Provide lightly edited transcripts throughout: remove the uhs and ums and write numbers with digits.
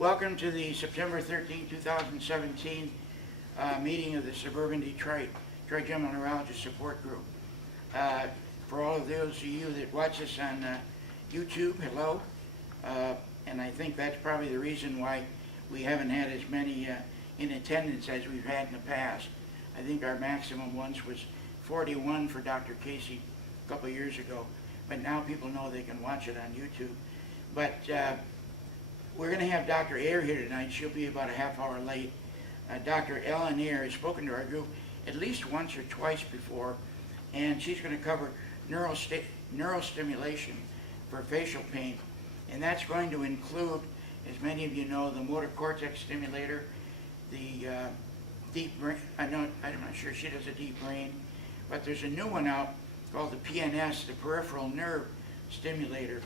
Welcome to the September 13, 2017 meeting of the Suburban Detroit Trigeminal Neuralgia Support Group. For all of those of you that watch us on YouTube, hello. And I think that's probably the reason why we haven't had as many in attendance as we've had in the past. I think our maximum once was 41 for Dr. Casey a couple of years ago, but now people know they can watch it on YouTube. But we're going to have Dr. Ayer here tonight. She'll be about a half hour late. Dr. Ellen Ayer has spoken to our group at least once or twice before, and she's going to cover neurostimulation for facial pain. And that's going to include, as many of you know, the motor cortex stimulator, the deep brain. I'm not sure she does a deep brain, but there's a new one out called the PNS, the peripheral nerve stimulator.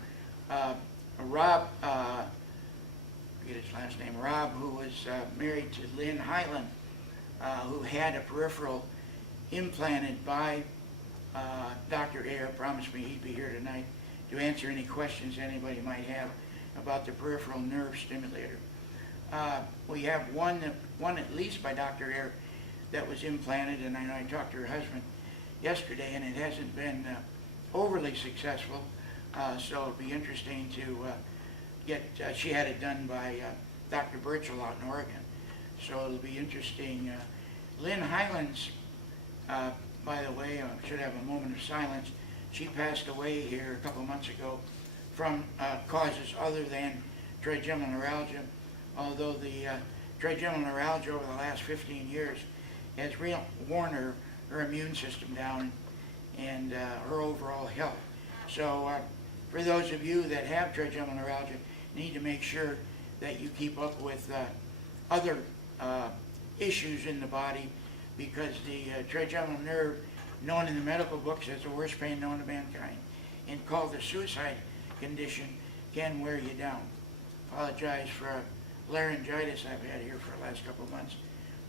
Rob, I forget his last name, Rob, who was married to Lynn Hyland, who had a peripheral implanted by Dr. Ayer, promised me he'd be here tonight to answer any questions anybody might have about the peripheral nerve stimulator. We have one at least by Dr. Ayer that was implanted, and I know I talked to her husband yesterday, and it hasn't been overly successful, so it'll be interesting to get, she had it done by Dr. Birchall out in Oregon, so it'll be interesting. Lynn Hyland's, by the way, I should have a moment of silence. She passed away here a couple of months ago from causes other than trigeminal neuralgia, although the trigeminal neuralgia over the last 15 years has worn her immune system down and her overall health. So for those of you that have trigeminal neuralgia, need to make sure that you keep up with other issues in the body, because the trigeminal nerve, known in the medical books as the worst pain known to mankind and called the suicide condition, can wear you down. Apologize for laryngitis I've had here for the last couple of months.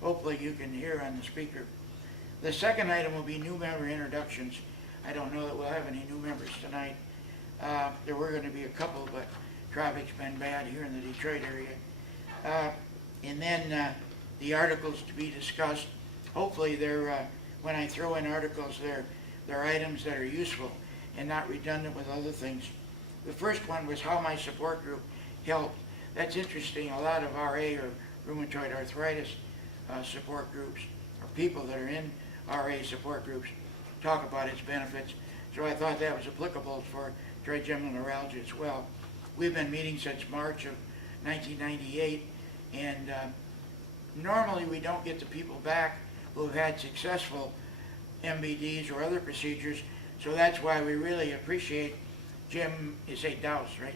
Hopefully you can hear on the speaker. The second item will be new member introductions. I don't know that we'll have any new members tonight. There were going to be a couple, but traffic's been bad here in the Detroit area. And then the articles to be discussed. Hopefully they're, when I throw in articles, they're items that are useful and not redundant with other things. The first one was how my support group helped. That's interesting. A lot of RA or rheumatoid arthritis support groups, or people that are in RA support groups, talk about its benefits. So I thought that was applicable for trigeminal neuralgia as well. We've been meeting since March of 1998, and normally we don't get the people back who have had successful MBDs or other procedures, so that's why we really appreciate Jim, you say Dowse, right?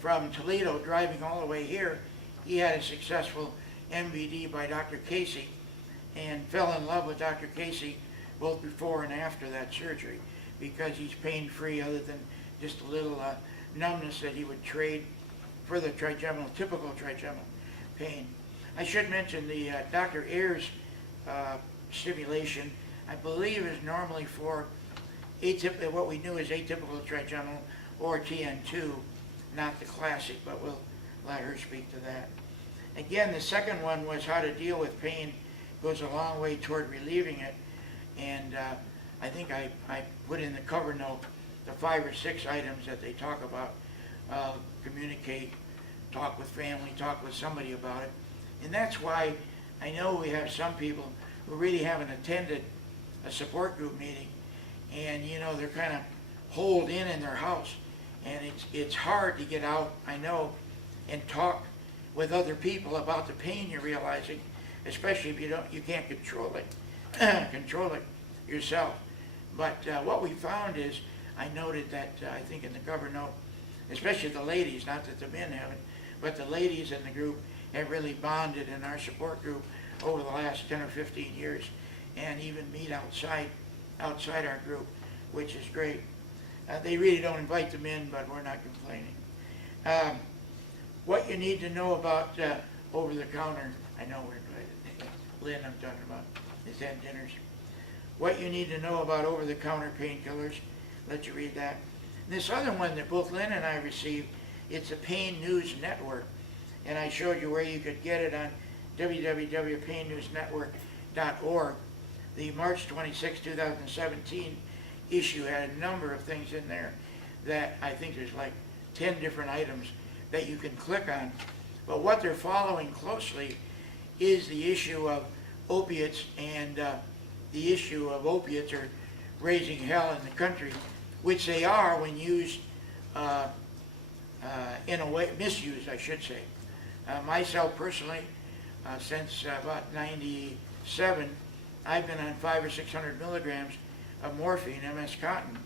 From Toledo, driving all the way here. He had a successful MBD by Dr. Casey and fell in love with Dr. Casey both before and after that surgery, because he's pain-free other than just a little numbness that he would trade for the typical trigeminal pain. I should mention the Dr. Ayer's stimulation, I believe, is normally for what we knew as atypical trigeminal or TN2, not the classic, but we'll let her speak to that. Again, the second one was how to deal with pain. Goes a long way toward relieving it, and I think I put in the cover note the 5 or 6 items that they talk about. Communicate, talk with family, talk with somebody about it. And that's why I know we have some people who really haven't attended a support group meeting, and you know, they're kind of holed in their house, and it's hard to get out, I know, and talk with other people about the pain you're realizing, especially if you can't control it yourself. But what we found is, I noted that I think in the cover note, especially the ladies, not that the men haven't, but the ladies in the group have really bonded in our support group over the last 10 or 15 years, and even meet outside our group, which is great. They really don't invite them in, but we're not complaining. What you need to know about over-the-counter, I know we're glad, Lynn I'm talking about, is had dinners. What you need to know about over-the-counter painkillers, let you read that. And this other one that both Lynn and I received, it's a Pain News Network, and I showed you where you could get it on www.painnewsnetwork.org. The March 26, 2017 issue had a number of things in there that I think there's like 10 different items that you can click on. But what they're following closely is the issue of opiates, and the issue of opiates are raising hell in the country, which they are when used in a way, misused I should say. Myself personally, since about 97, I've been on 500 or 600 milligrams of morphine, MS cotton,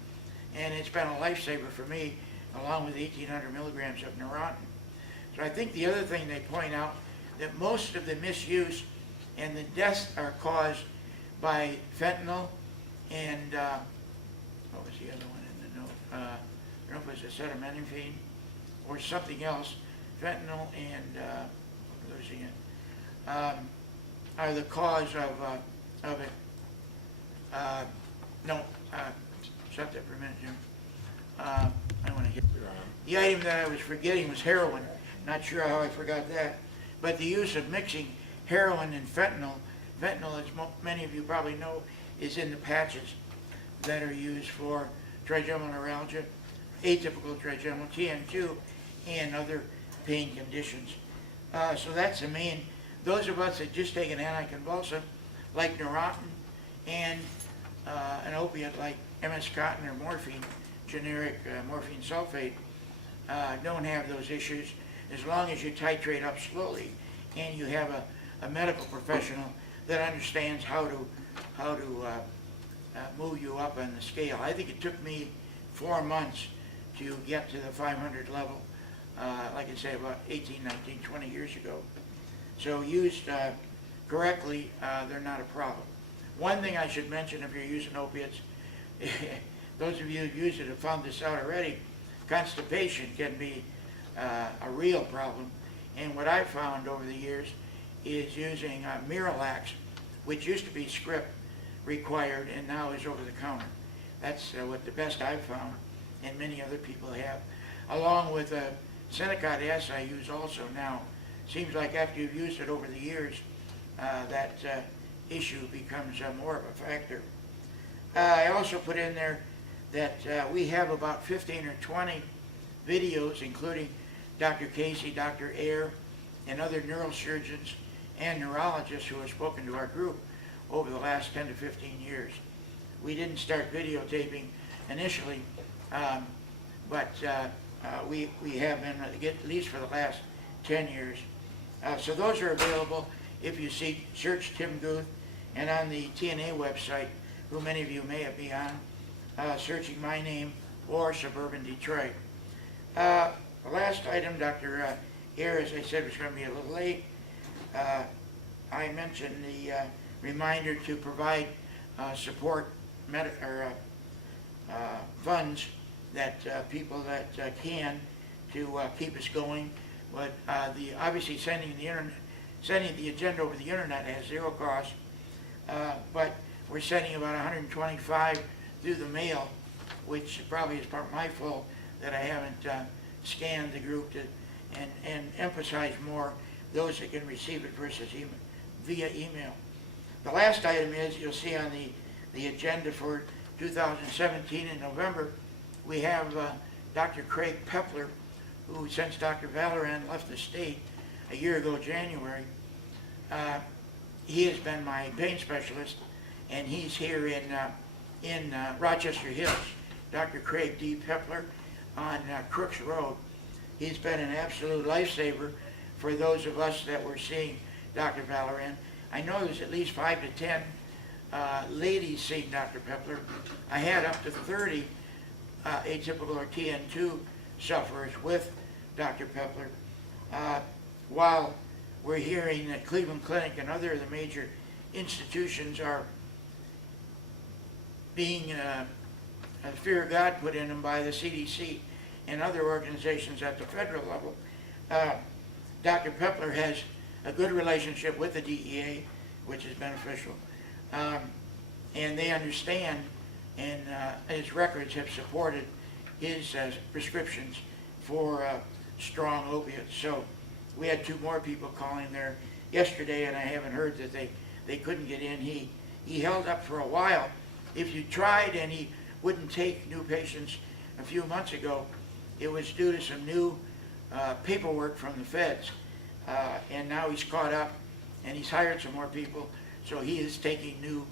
and it's been a lifesaver for me, along with 1,800 milligrams of Neurontin. So I think the other thing they point out, that most of the misuse and the deaths are caused by fentanyl and, what was the other one in the note? I don't know if it was acetaminophen or something else. Fentanyl and, what was it? Are the cause of it. Shut that for a minute, Jim. I want to hit. The item that I was forgetting was heroin. Not sure how I forgot that. But the use of mixing heroin and fentanyl. Fentanyl, as many of you probably know, is in the patches that are used for trigeminal neuralgia, atypical trigeminal, TN2, and other pain conditions. So that's the main. Those of us that just take an anticonvulsant, like Neurontin, and an opiate like MS cotton or morphine, generic morphine sulfate, don't have those issues as long as you titrate up slowly and you have a medical professional that understands how to move you up on the scale. I think it took me 4 months to get to the 500 level, like I say, about 18, 19, 20 years ago. So used correctly, they're not a problem. One thing I should mention, if you're using opiates, those of you who've used it have found this out already, constipation can be a real problem. And what I've found over the years is using Miralax, which used to be script required and now is over the counter. That's what the best I've found, and many other people have. Along with Senecot S, I use also now. Seems like after you've used it over the years, that issue becomes more of a factor. I also put in there that we have about 15 or 20 videos, including Dr. Casey, Dr. Ayer, and other neurosurgeons and neurologists who have spoken to our group over the last 10 to 15 years. We didn't start videotaping initially, but we have been, at least for the last 10 years. So those are available if you search Tim Guith, and on the TNA website, who many of you may be on, searching my name or Suburban Detroit. The last item, Dr. Ayer, as I said, was going to be a little late. I mentioned the reminder to provide support funds that people that can to keep us going. But obviously sending the agenda over the internet has zero cost. But we're sending about 125 through the mail, which probably is part of my fault that I haven't scanned the group and emphasize more those that can receive it versus via email. The last item is, you'll see on the agenda for 2017 in November, we have Dr. Craig Pepler, who since Dr. Valoran left the state a year ago, January, he has been my pain specialist, and he's here in Rochester Hills. Dr. Craig D. Pepler on Crooks Road. He's been an absolute lifesaver for those of us that were seeing Dr. Valoran. I know there's at least 5 to 10 ladies seeing Dr. Pepler. I had up to 30 atypical or TN2 sufferers with Dr. Pepler. While we're hearing that Cleveland Clinic and other of the major institutions are being a fear of God put in them by the CDC and other organizations at the federal level, Dr. Pepler has a good relationship with the DEA, which is beneficial. And they understand, and his records have supported his prescriptions for strong opiates. So we had 2 more people calling there yesterday, and I haven't heard that they couldn't get in. He held up for a while. If you tried and he wouldn't take new patients a few months ago, it was due to some new paperwork from the feds. And now he's caught up and he's hired some more people, so he is taking new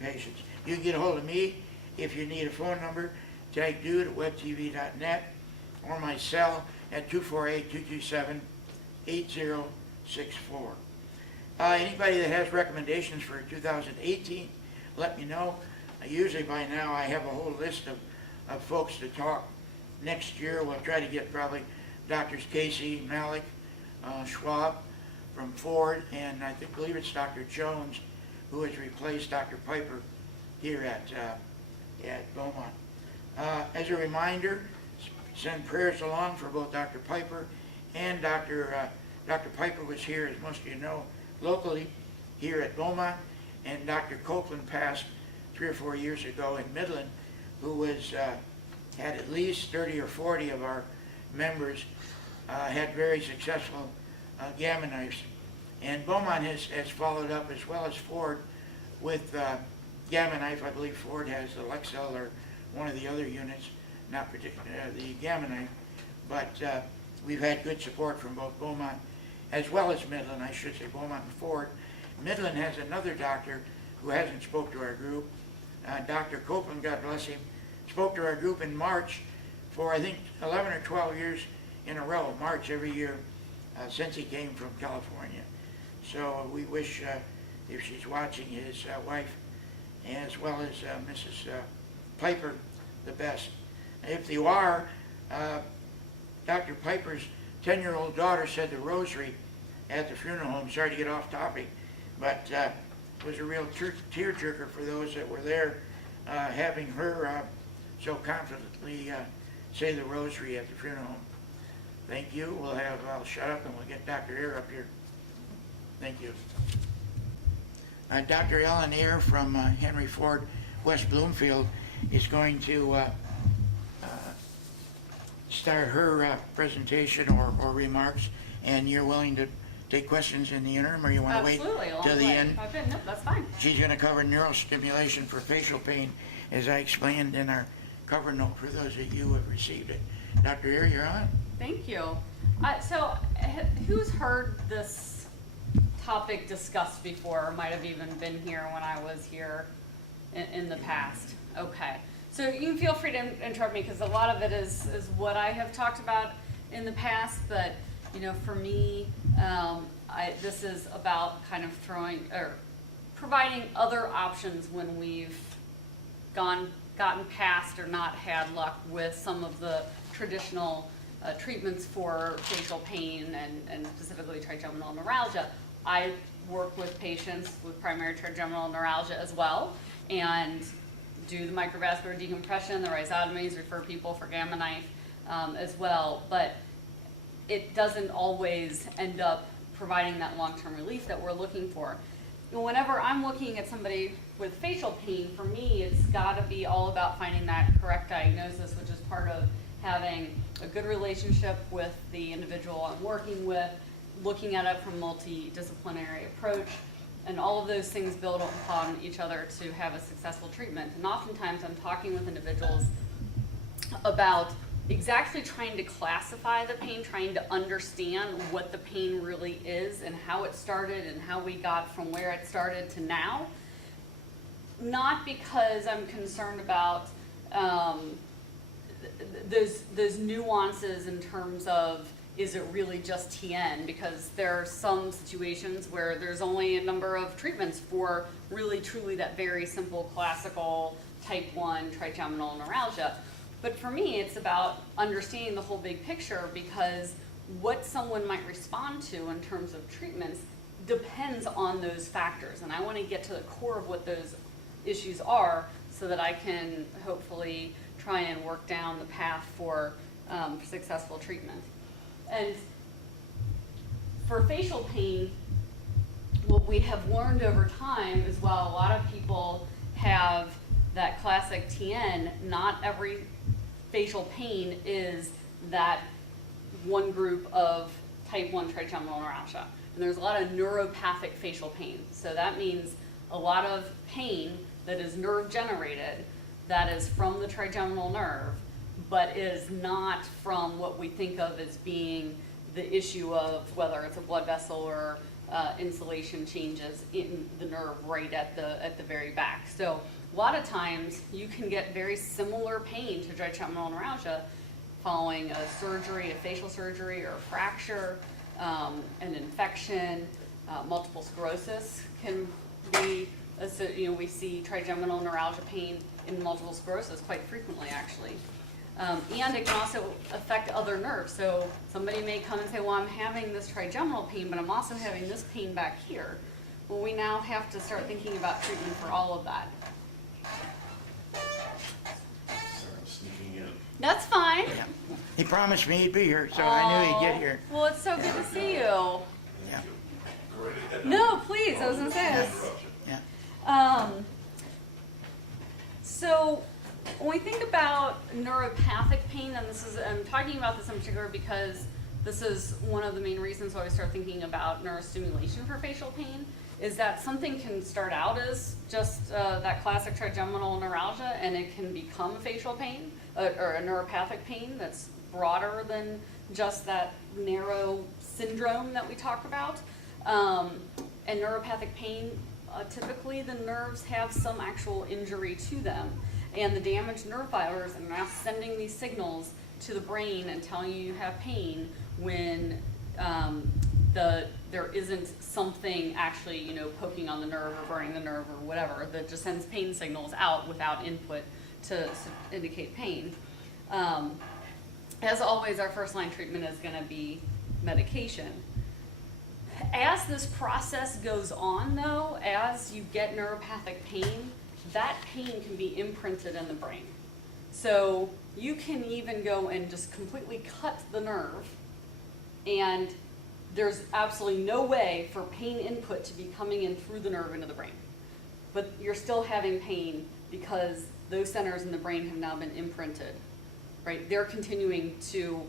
patients. You can get a hold of me if you need a phone number, tagdude@webtv.net, or my cell at 248-227-8064. Anybody that has recommendations for 2018, let me know. Usually by now I have a whole list of folks to talk. Next year we'll try to get probably Drs. Casey, Malik, Schwab from Ford, and I believe it's Dr. Jones who has replaced Dr. Piper here at Beaumont. As a reminder, send prayers along for both Dr. Piper and Dr. Piper was here, as most of you know, locally here at Beaumont, and Dr. Copeland passed 3 or 4 years ago in Midland, who was had at least 30 or 40 of our members had very successful gamma knives. And Beaumont has followed up, as well as Ford, with gamma knife. I believe Ford has the Lexel or one of the other units, not particularly the gamma knife, but we've had good support from both Beaumont as well as Midland. I should say Beaumont and Ford. Midland has another doctor who hasn't spoke to our group. Dr. Copeland, God bless him, spoke to our group in March for I think 11 or 12 years in a row, March every year since he came from California. So we wish, if she's watching, his wife, as well as Mrs. Piper, the best. If you are, Dr. Piper's 10-year-old daughter said the rosary at the funeral home. Sorry to get off topic, but it was a real tearjerker for those that were there, having her so confidently say the rosary at the funeral home. Thank you. I'll shut up and we'll get Dr. Ayer up here. Thank you. Dr. Ellen Ayer from Henry Ford, West Bloomfield, is going to start her presentation or remarks, and you're willing to take questions in the interim, or you want to wait till the end? No, that's fine. She's going to cover neurostimulation for facial pain, as I explained in our cover note for those of you who have received it. Dr. Ayer, you're on. Thank you. So who's heard this topic discussed before, or might have even been here when I was here in the past? Okay. So you can feel free to interrupt me, because a lot of it is what I have talked about in the past, but for me, this is about kind of providing other options when we've gotten past or not had luck with some of the traditional treatments for facial pain and specifically trigeminal neuralgia. I work with patients with primary trigeminal neuralgia as well, and do the microvascular decompression, the rhizotomies, refer people for gamma knife as well, but it doesn't always end up providing that long-term relief that we're looking for. Whenever I'm looking at somebody with facial pain, for me, it's got to be all about finding that correct diagnosis, which is part of having a good relationship with the individual I'm working with, looking at it from a multidisciplinary approach, and all of those things build upon each other to have a successful treatment. And oftentimes I'm talking with individuals about exactly trying to classify the pain, trying to understand what the pain really is and how it started and how we got from where it started to now. Not because I'm concerned about those nuances in terms of, is it really just TN? Because there are some situations where there's only a number of treatments for really truly that very simple classical type 1 trigeminal neuralgia. But for me, it's about understanding the whole big picture, because what someone might respond to in terms of treatments depends on those factors. And I want to get to the core of what those issues are so that I can hopefully try and work down the path for successful treatment. And for facial pain, what we have learned over time is, while a lot of people have that classic TN, not every facial pain is that one group of type 1 trigeminal neuralgia. And there's a lot of neuropathic facial pain. So that means a lot of pain that is nerve generated, that is from the trigeminal nerve, but is not from what we think of as being the issue of whether it's a blood vessel or insulation changes in the nerve right at the very back. So a lot of times you can get very similar pain to trigeminal neuralgia following a surgery, a facial surgery, or a fracture, an infection. Multiple sclerosis can be, we see trigeminal neuralgia pain in multiple sclerosis quite frequently, actually. And it can also affect other nerves. So somebody may come and say, well, I'm having this trigeminal pain, but I'm also having this pain back here. Well, we now have to start thinking about treatment for all of that. Sorry, I'm sneaking in. That's fine. Yeah. He promised me he'd be here, so I knew he'd get here. Well, it's so good to see you. Yeah. Go right ahead. No, please, I was gonna say this. Interruption. Yeah. So when we think about neuropathic pain, and I'm talking about this in particular because this is one of the main reasons why we start thinking about neurostimulation for facial pain, is that something can start out as just that classic trigeminal neuralgia, and it can become facial pain or a neuropathic pain that's broader than just that narrow syndrome that we talk about. And neuropathic pain, typically the nerves have some actual injury to them, and the damaged nerve fibers are now sending these signals to the brain and telling you you have pain when there isn't something actually, poking on the nerve or burning the nerve or whatever, that just sends pain signals out without input to indicate pain. As always, our first line treatment is going to be medication. As this process goes on, though, as you get neuropathic pain, that pain can be imprinted in the brain. So you can even go and just completely cut the nerve, and there's absolutely no way for pain input to be coming in through the nerve into the brain. But you're still having pain because those centers in the brain have now been imprinted, right? They're continuing to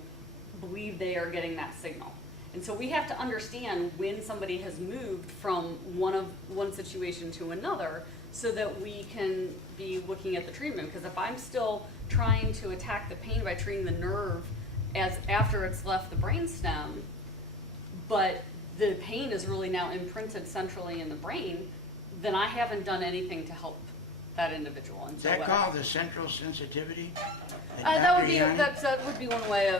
believe they are getting that signal. And so we have to understand when somebody has moved from one situation to another so that we can be looking at the treatment. Because if I'm still trying to attack the pain by treating the nerve after it's left the brainstem, but the pain is really now imprinted centrally in the brain, then I haven't done anything to help that individual. And Is so that called the central sensitivity? that would be one way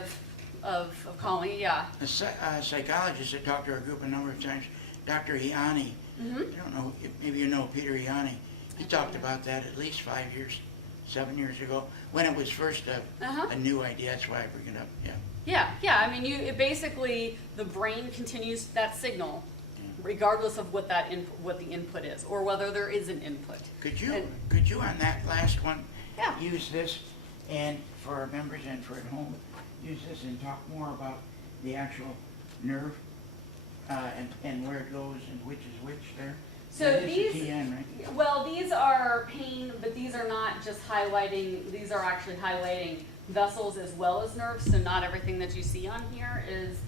of calling it, yeah. A psychologist I talked to our group a number of times, Dr. Ianni. Mm-hmm. I don't know, maybe you know Peter Ianni. He talked about that at least 7 years ago, when it was first a new idea. That's why I bring it up, yeah. Yeah. I mean, basically the brain continues that signal, regardless of what the input is, or whether there is an input. Could you on that last one, Yeah. use this, and for our members and for at home, use this and talk more about the actual nerve and where it goes and which is which there? So That is these, the TN, right? well, these are pain, but these are not just highlighting, these are actually highlighting vessels as well as nerves. So not everything that you see on here is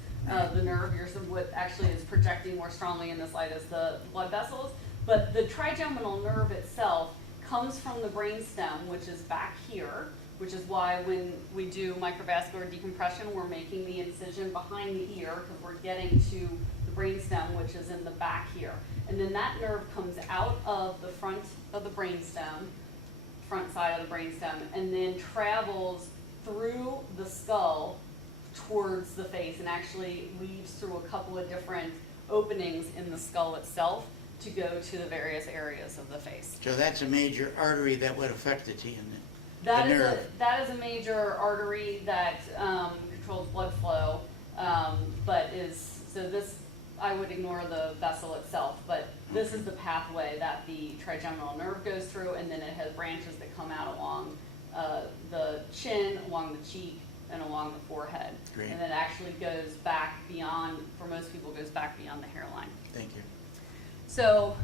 the nerve. What actually is projecting more strongly in this light is the blood vessels. But the trigeminal nerve itself comes from the brainstem, which is back here, which is why when we do microvascular decompression, we're making the incision behind the ear because we're getting to the brainstem, which is in the back here. And then that nerve comes out of the front of the brainstem, front side of the brainstem, and then travels through the skull towards the face and actually leads through a couple of different openings in the skull itself to go to the various areas of the face. So that's a major artery that would affect the TN. That nerve. is a major artery that controls blood flow, this, I would ignore the vessel itself, but this is the pathway that the trigeminal nerve goes through, and then it has branches that come out along the chin, along the cheek, and along the forehead. Great. And then actually goes back beyond, for most people, goes back beyond the hairline. Thank you. So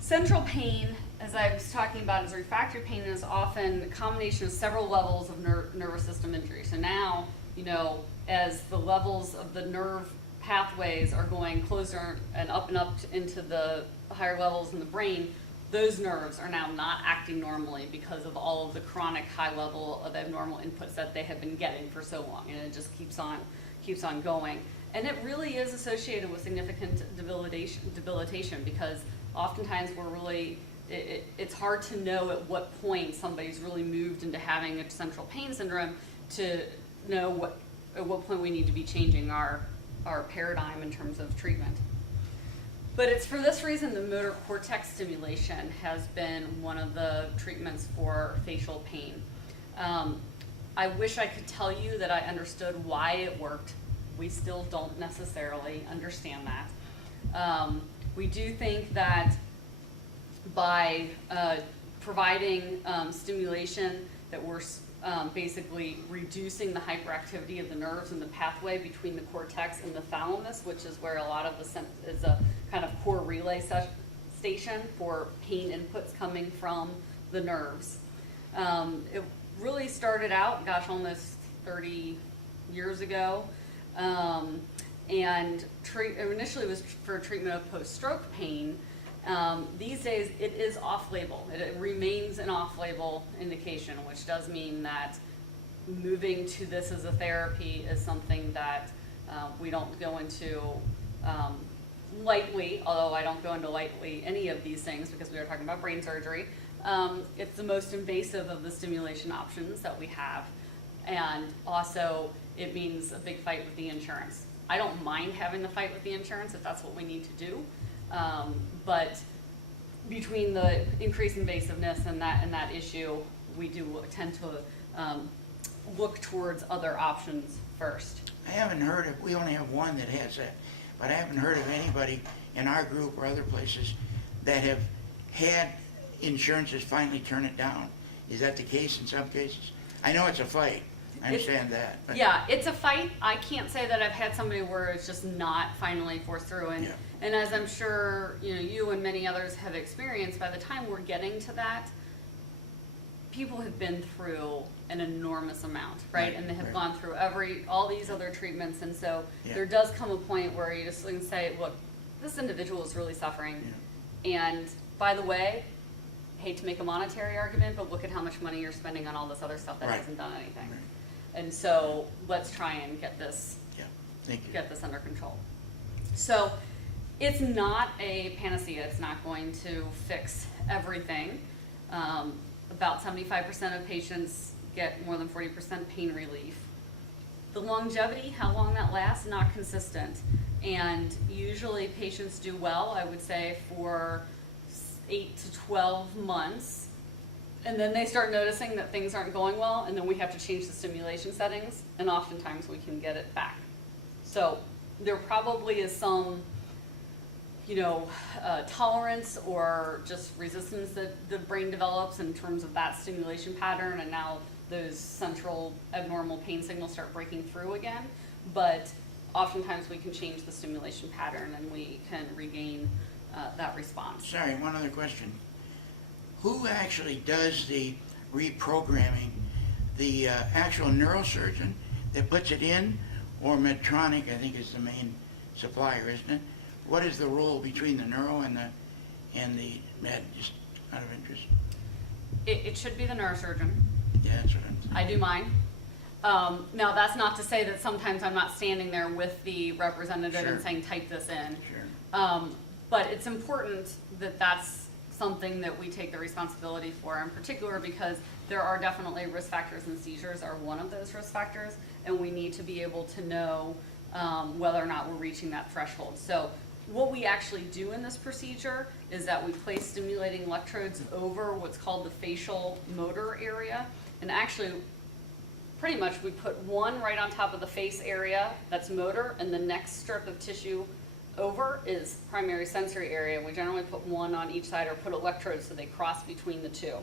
central pain, as I was talking about, is refractory pain, is often a combination of several levels of nervous system injury. So now, as the levels of the nerve pathways are going closer and up into the higher levels in the brain, those nerves are now not acting normally because of all of the chronic high level of abnormal inputs that they have been getting for so long, and it just keeps on going. And it really is associated with significant debilitation because oftentimes it's hard to know at what point somebody's really moved into having a central pain syndrome to know at what point we need to be changing our paradigm in terms of treatment. But it's for this reason the motor cortex stimulation has been one of the treatments for facial pain. I wish I could tell you that I understood why it worked. We still don't necessarily understand that. We do think that by providing stimulation that we're basically reducing the hyperactivity of the nerves in the pathway between the cortex and the thalamus, which is where a lot of is a kind of core relay station for pain inputs coming from the nerves. It really started out, almost 30 years ago, and initially was for treatment of post-stroke pain. These days it is off-label. It remains an off-label indication, which does mean that moving to this as a therapy is something that we don't go into lightly, although I don't go into lightly any of these things because we are talking about brain surgery. It's the most invasive of the stimulation options that we have, and also it means a big fight with the insurance. I don't mind having the fight with the insurance if that's what we need to do. But between the increased invasiveness and that issue, we do tend to look towards other options first. I haven't heard of, we only have one that has that, but I haven't heard of anybody in our group or other places that have had insurances finally turn it down. Is that the case in some cases? I know it's a fight. I understand that. But yeah, it's a fight. I can't say that I've had somebody where it's just not finally forced through. And, yeah. and as I'm sure you and many others have experienced, by the time we're getting to that, people have been through an enormous amount, right? And they have gone through all these other treatments. And so there does come a point where you just can say, look, this individual is really suffering. Yeah. And by the way, hate to make a monetary argument, but look at how much money you're spending on all this other stuff that hasn't done anything. Right. And so let's try and get this under control. So it's not a panacea. It's not going to fix everything. About 75% of patients get more than 40% pain relief. The longevity, how long that lasts, not consistent. And usually patients do well, I would say, for 8 to 12 months. And then they start noticing that things aren't going well, and then we have to change the stimulation settings, and oftentimes we can get it back. So there probably is some, tolerance or just resistance that the brain develops in terms of that stimulation pattern, and now those central abnormal pain signals start breaking through again. But oftentimes we can change the stimulation pattern, and we can regain that response. Sorry, one other question. Who actually does the reprogramming? The actual neurosurgeon that puts it in, or Medtronic, I think, is the main supplier, isn't it? What is the role between the neuro and the med, just out of interest? It should be the neurosurgeon. Yeah, that's what I'm saying. I do mine. Now, that's not to say that sometimes I'm not standing there with the representative and saying, type this in. Sure. But it's important that that's something that we take the responsibility for, in particular because there are definitely risk factors, and seizures are one of those risk factors, and we need to be able to know whether or not we're reaching that threshold. So what we actually do in this procedure is that we place stimulating electrodes over what's called the facial motor area, and actually pretty much we put one right on top of the face area, that's motor, and the next strip of tissue over is primary sensory area. We generally put one on each side or put electrodes so they cross between the two.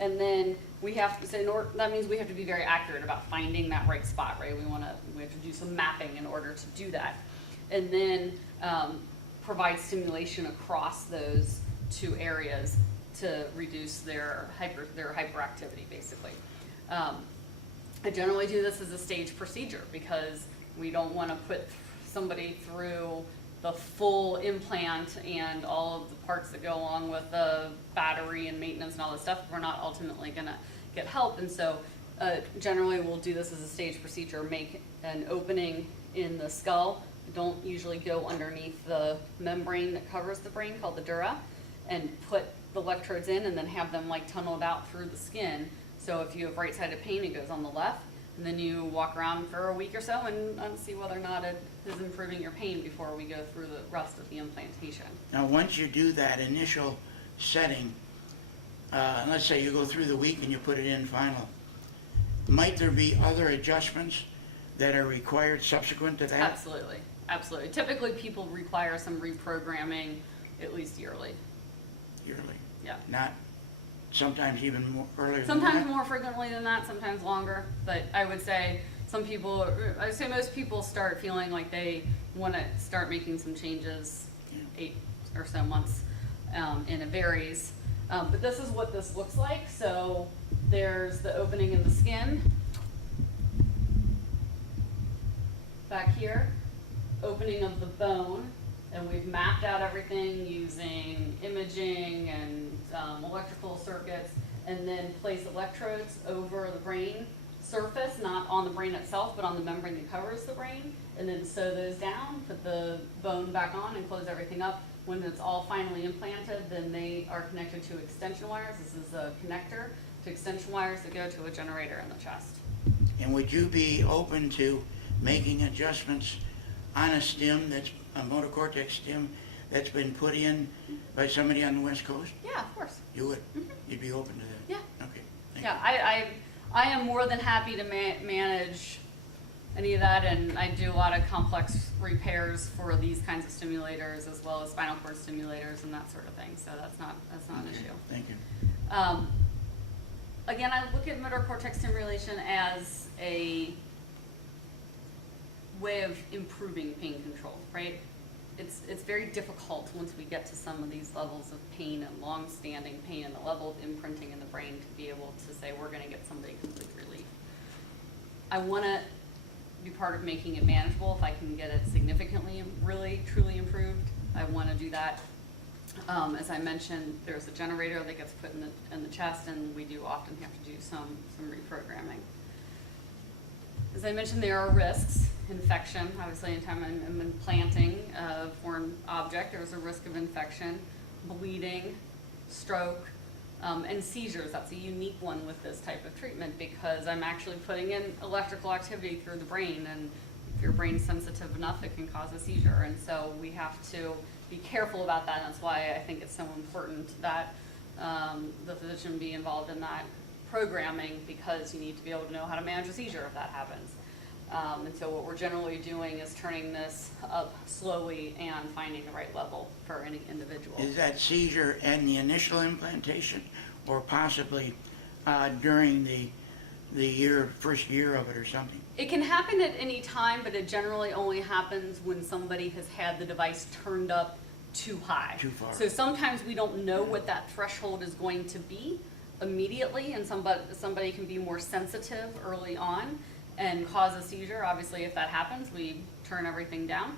And then we have to, that means we have to be very accurate about finding that right spot, right? We have to do some mapping in order to do that. And then provide stimulation across those two areas to reduce their hyperactivity, basically. I generally do this as a staged procedure because we don't want to put somebody through the full implant and all of the parts that go along with the battery and maintenance and all this stuff. We're not ultimately going to get help. And so generally we'll do this as a staged procedure, make an opening in the skull. Don't usually go underneath the membrane that covers the brain called the dura, and put the electrodes in and then have them like tunneled out through the skin. So if you have right-sided pain, it goes on the left, and then you walk around for a week or so and see whether or not it is improving your pain before we go through the rest of the implantation. Now, once you do that initial setting, let's say you go through the week and you put it in final, might there be other adjustments that are required subsequent to that? Absolutely, absolutely. Typically, people require some reprogramming at least yearly. Yearly? Yeah. Not sometimes even more earlier than Sometimes that? more frequently than that, sometimes longer. But I would say I'd say most people start feeling like they want to start making some changes 8 or so months, and it varies. But this is what this looks like. So there's the opening in the skin. Back here, opening of the bone, and we've mapped out everything using imaging and electrical circuits, and then place electrodes over the brain surface, not on the brain itself, but on the membrane that covers the brain, and then sew those down, put the bone back on, and close everything up. When it's all finally implanted, then they are connected to extension wires. This is a connector to extension wires that go to a generator in the chest. And would you be open to making adjustments on a stem that's a motor cortex stem that's been put in by somebody on the West Coast? Yeah, of course. You would? Mhm. You'd be open to that? Yeah. Okay. Thank Yeah, I am more than happy to manage any of that, and I do a lot of complex repairs for these kinds of stimulators as well as spinal cord stimulators and that sort of thing. So that's not an Okay. issue. Thank you. Again, I look at motor cortex stimulation as a way of improving pain control, right? It's very difficult once we get to some of these levels of pain and long-standing pain and the level of imprinting in the brain to be able to say we're going to get somebody complete relief. I want to be part of making it manageable. If I can get it significantly, really, truly improved, I want to do that. As I mentioned, there's a generator that gets put in the chest, and we do often have to do some reprogramming. As I mentioned, there are risks. Infection, obviously, anytime I'm implanting a foreign object, there's a risk of infection, bleeding, stroke, and seizures. That's a unique one with this type of treatment because I'm actually putting in electrical activity through the brain, and if your brain's sensitive enough, it can cause a seizure. And so we have to be careful about that, and that's why I think it's so important that the physician be involved in that programming, because you need to be able to know how to manage a seizure if that happens. And so what we're generally doing is turning this up slowly and finding the right level for any individual. Is that seizure in the initial implantation or possibly during the first year of it or something? It can happen at any time, but it generally only happens when somebody has had the device turned up too high. Too far. So sometimes we don't know what that threshold is going to be immediately, and somebody can be more sensitive early on and cause a seizure. Obviously, if that happens, we turn everything down.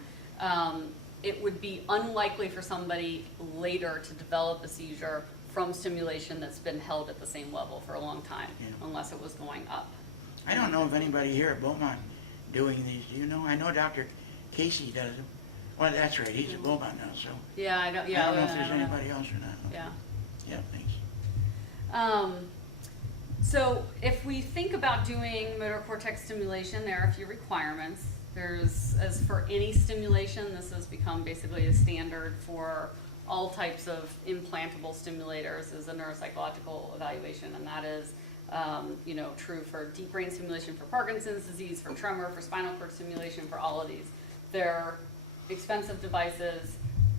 It would be unlikely for somebody later to develop a seizure from stimulation that's been held at the same level for a long time, unless it was going up. I don't know of anybody here at Beaumont doing these. Do you know? I know Dr. Casey does them. Well, that's right. He's at Beaumont now, so Yeah, I don't. Yeah, I don't know if I there's don't know. anybody else or not. Yeah. Yeah, thanks. So if we think about doing motor cortex stimulation, there are a few requirements. There's, as for any stimulation, this has become basically a standard for all types of implantable stimulators, is a neuropsychological evaluation, and that is true for deep brain stimulation for Parkinson's disease, for tremor, for spinal cord stimulation, for all of these. They're expensive devices.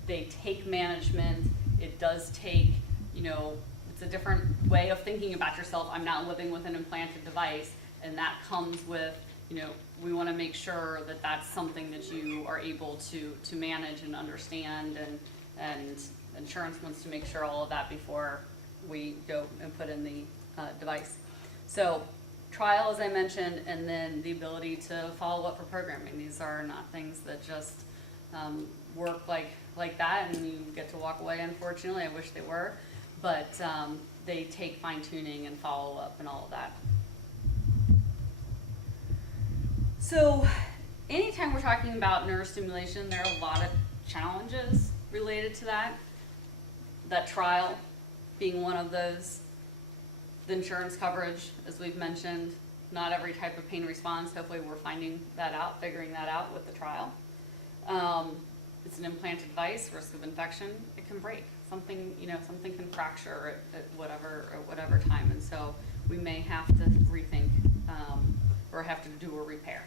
They take management. It does take, it's a different way of thinking about yourself. I'm not living with an implanted device, and that comes with, we want to make sure that that's something that you are able to manage and understand, and insurance wants to make sure all of that before we go and put in the device. So trial, as I mentioned, and then the ability to follow up for programming. These are not things that just work like that and you get to walk away, unfortunately. I wish they were, but they take fine tuning and follow up and all of that. So anytime we're talking about neurostimulation, there are a lot of challenges related to that. That trial being one of those. The insurance coverage, as we've mentioned, not every type of pain responds. Hopefully we're finding that out, figuring that out with the trial. It's an implanted device, risk of infection, it can break. Something can fracture at whatever time, and so we may have to rethink or have to do a repair.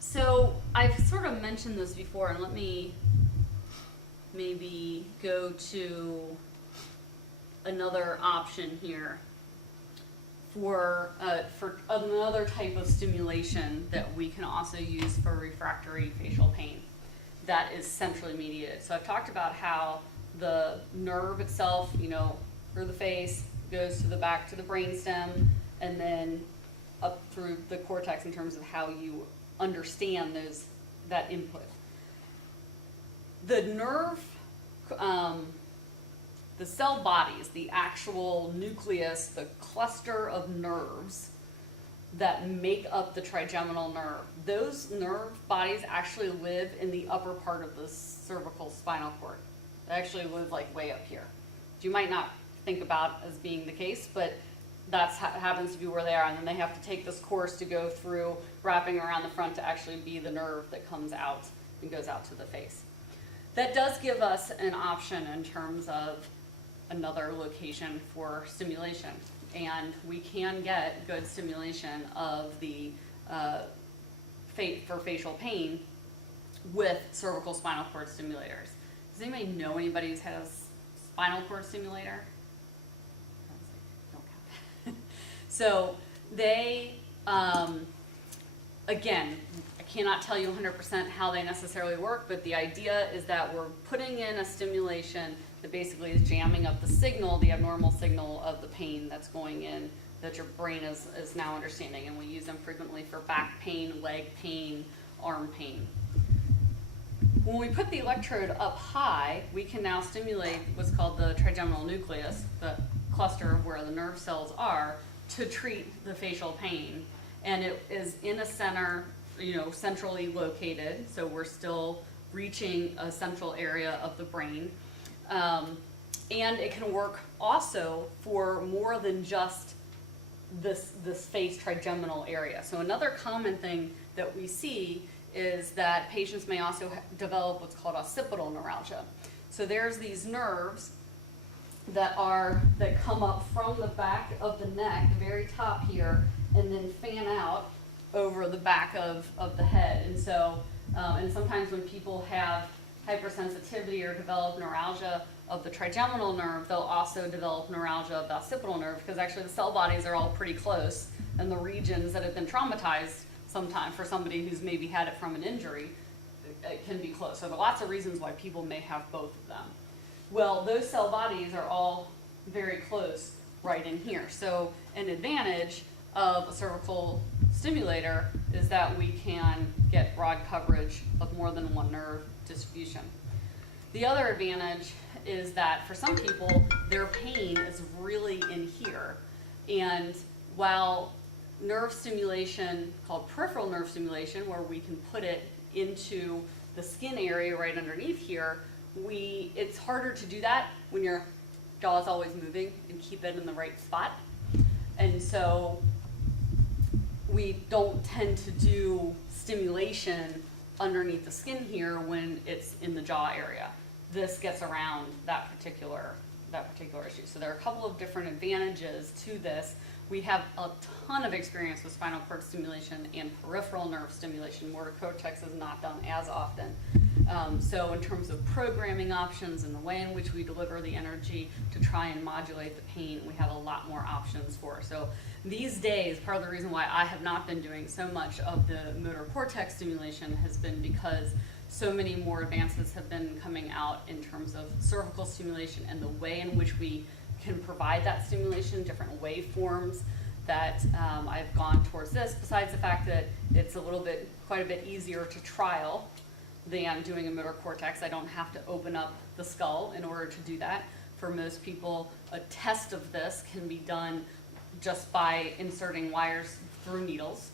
So I've sort of mentioned this before, and let me maybe go to another option here for another type of stimulation that we can also use for refractory facial pain that is centrally mediated. So I've talked about how the nerve itself, through the face, goes to the back to the brainstem, and then up through the cortex in terms of how you understand that input. The nerve, the cell bodies, the actual nucleus, the cluster of nerves that make up the trigeminal nerve, those nerve bodies actually live in the upper part of the cervical spinal cord. They actually live like way up here. You might not think about as being the case, but that's happens to be where they are, and then they have to take this course to go through wrapping around the front to actually be the nerve that comes out and goes out to the face. That does give us an option in terms of another location for stimulation, and we can get good stimulation of the for facial pain with cervical spinal cord stimulators. Does anybody know anybody who's had a spinal cord stimulator? So they, again, I cannot tell you 100% how they necessarily work, but the idea is that we're putting in a stimulation that basically is jamming up the signal, the abnormal signal of the pain that's going in, that your brain is now understanding. And we use them frequently for back pain, leg pain, arm pain. When we put the electrode up high, we can now stimulate what's called the trigeminal nucleus, the cluster of where the nerve cells are, to treat the facial pain. And it is in a center, centrally located, so we're still reaching a central area of the brain. And it can work also for more than just this face trigeminal area. So another common thing that we see is that patients may also develop what's called occipital neuralgia. So there's these nerves that come up from the back of the neck, the very top here, and then fan out over the back of the head. And so, and sometimes when people have hypersensitivity or develop neuralgia of the trigeminal nerve, they'll also develop neuralgia of the occipital nerve, because actually the cell bodies are all pretty close, and the regions that have been traumatized sometimes for somebody who's maybe had it from an injury, it can be close. So there are lots of reasons why people may have both of them. Well, those cell bodies are all very close right in here. So an advantage of a cervical stimulator is that we can get broad coverage of more than one nerve distribution. The other advantage is that for some people, their pain is really in here. And while nerve stimulation, called peripheral nerve stimulation, where we can put it into the skin area right underneath here, it's harder to do that when your jaw is always moving and keep it in the right spot. And so we don't tend to do stimulation underneath the skin here when it's in the jaw area. This gets around that particular issue. So there are a couple of different advantages to this. We have a ton of experience with spinal cord stimulation and peripheral nerve stimulation. Motor cortex is not done as often. So in terms of programming options and the way in which we deliver the energy to try and modulate the pain, we have a lot more options for. So these days, part of the reason why I have not been doing so much of the motor cortex stimulation has been because so many more advances have been coming out in terms of cervical stimulation and the way in which we can provide that stimulation, different waveforms that I've gone towards this, besides the fact that it's quite a bit easier to trial than doing a motor cortex. I don't have to open up the skull in order to do that. For most people, a test of this can be done just by inserting wires through needles.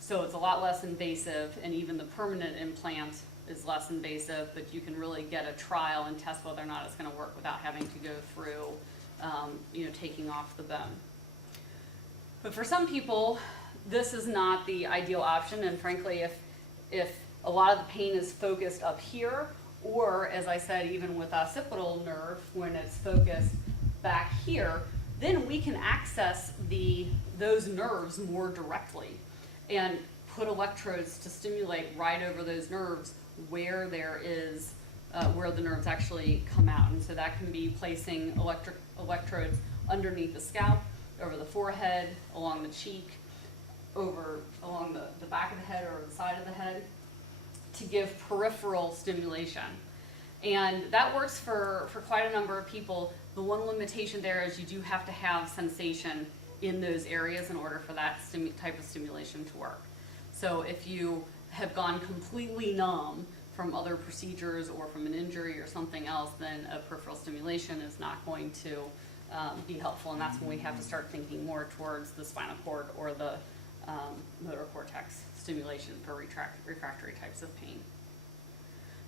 So it's a lot less invasive, and even the permanent implant is less invasive, but you can really get a trial and test whether or not it's going to work without having to go through, taking off the bone. But for some people, this is not the ideal option, and frankly, if a lot of the pain is focused up here, or as I said, even with occipital nerve, when it's focused back here, then we can access those nerves more directly and put electrodes to stimulate right over those nerves where where the nerves actually come out. And so that can be placing electrodes underneath the scalp, over the forehead, along the cheek, along the back of the head or the side of the head, to give peripheral stimulation. And that works for quite a number of people. The one limitation there is you do have to have sensation in those areas in order for that type of stimulation to work. So if you have gone completely numb from other procedures or from an injury or something else, then a peripheral stimulation is not going to be helpful, and that's when we have to start thinking more towards the spinal cord or the motor cortex stimulation for refractory types of pain.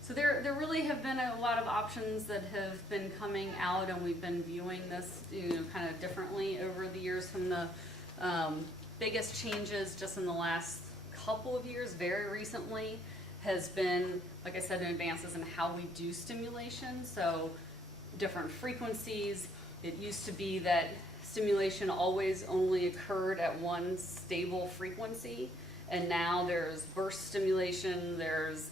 So there really have been a lot of options that have been coming out, and we've been viewing this kind of differently over the years. From the biggest changes just in the last couple of years, very recently, has been, like I said, advances in how we do stimulation. So different frequencies. It used to be that stimulation always only occurred at one stable frequency, and now there's burst stimulation, there's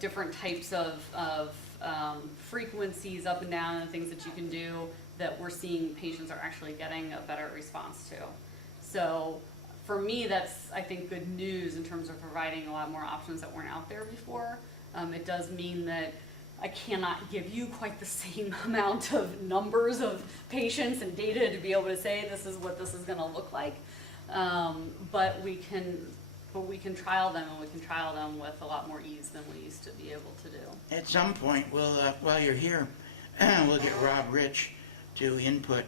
different types of frequencies up and down and things that you can do that we're seeing patients are actually getting a better response to. So for me, that's, I think, good news in terms of providing a lot more options that weren't out there before. It does mean that I cannot give you quite the same amount of numbers of patients and data to be able to say this is what this is going to look like, but we can trial them, and we can trial them with a lot more ease than we used to be able to do. At some point, we'll, while you're here, we'll get Rob Rich to input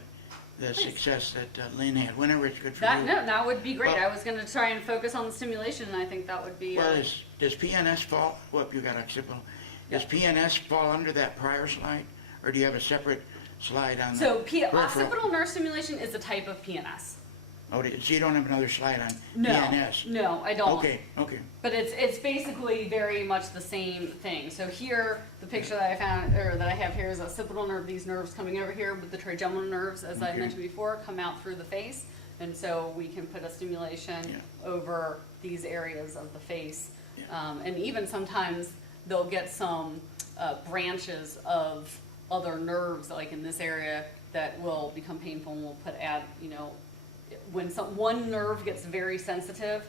the success that Lynn had, whenever it's good for you. That would be great. Well, I was going to try and focus on the stimulation, and I think that would be... Well, does PNS fall, you got occipital. Does PNS fall under that prior slide, or do you have a separate slide on So peripheral? occipital nerve stimulation is a type of PNS. Oh, so you don't have another slide on No, PNS? no, I don't. Okay. But it's basically very much the same thing. So here, the picture that I found, or that I have here, is occipital nerve. These nerves coming over here, with the trigeminal nerves, as I mentioned before, come out through the face, and so we can put a stimulation over these areas of the face, and even sometimes they'll get some branches of other nerves, like in this area, that will become painful, and we'll when one nerve gets very sensitive,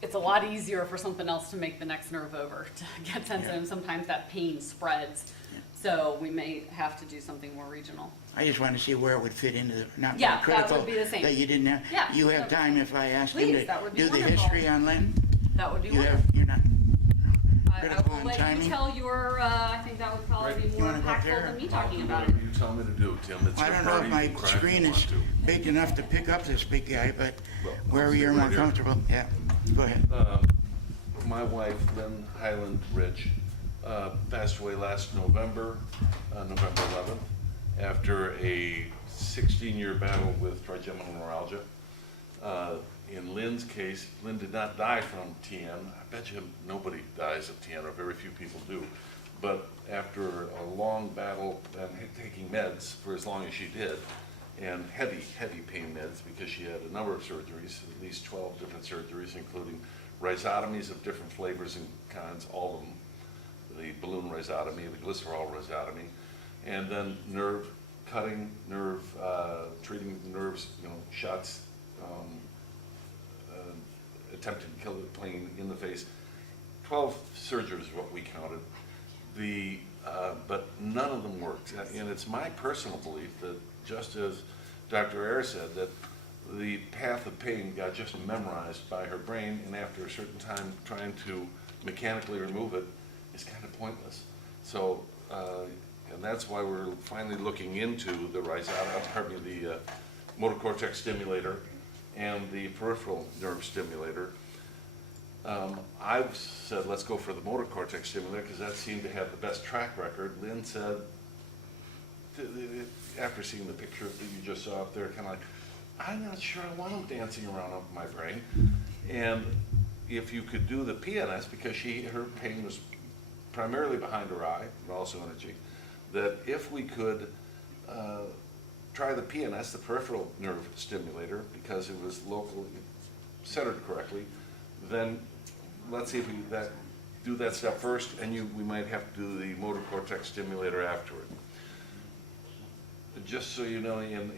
it's a lot easier for something else to make the next nerve over to get sensitive. And sometimes that pain spreads, so we may have to do something more regional. I just wanted to see where it would fit into the, not Yeah, critical that would be the same. that you didn't have. Yeah, You have time if I ask him Please, to that would be do the wonderful. history on Lynn? That would be You're wonderful. not I critical will on let timing? you tell your, I think that would probably be You more wanna go up there? impactful than me talking Do about it. whatever you tell me to do, Tim. It's I your don't know party. if You my can cry if screen you is want to. big enough to pick up this big guy, but Well, wherever I'll you're stay more right here. comfortable, yeah, go ahead. My wife, Lynn Highland Rich, passed away last November, November 11th, after a 16-year battle with trigeminal neuralgia. In Lynn's case, Lynn did not die from TN. I bet you nobody dies of TN, or very few people do. But after a long battle and taking meds for as long as she did, and heavy pain meds, because she had a number of surgeries, at least 12 different surgeries, including rhizotomies of different flavors and kinds, all of them. The balloon rhizotomy, the glycerol rhizotomy, and then nerve cutting, treating nerves, shots, attempting to kill the plane in the face. 12 surgeries is what we counted. but none of them worked. And it's my personal belief that, just as Dr. Ayers said, that the path of pain got just memorized by her brain, and after a certain time, trying to mechanically remove it is kind of pointless. So, and that's why we're finally looking into the motor cortex stimulator and the peripheral nerve stimulator. I've said, let's go for the motor cortex stimulator because that seemed to have the best track record. Lynn said, after seeing the picture that you just saw up there, kind of like, I'm not sure I want them dancing around up my brain. And if you could do the PNS, because her pain was primarily behind her eye, but also in her cheek, that if we could try the PNS, the peripheral nerve stimulator, because it was locally centered correctly, then let's see if we do that step first, and we might have to do the motor cortex stimulator afterward. Just so you know, in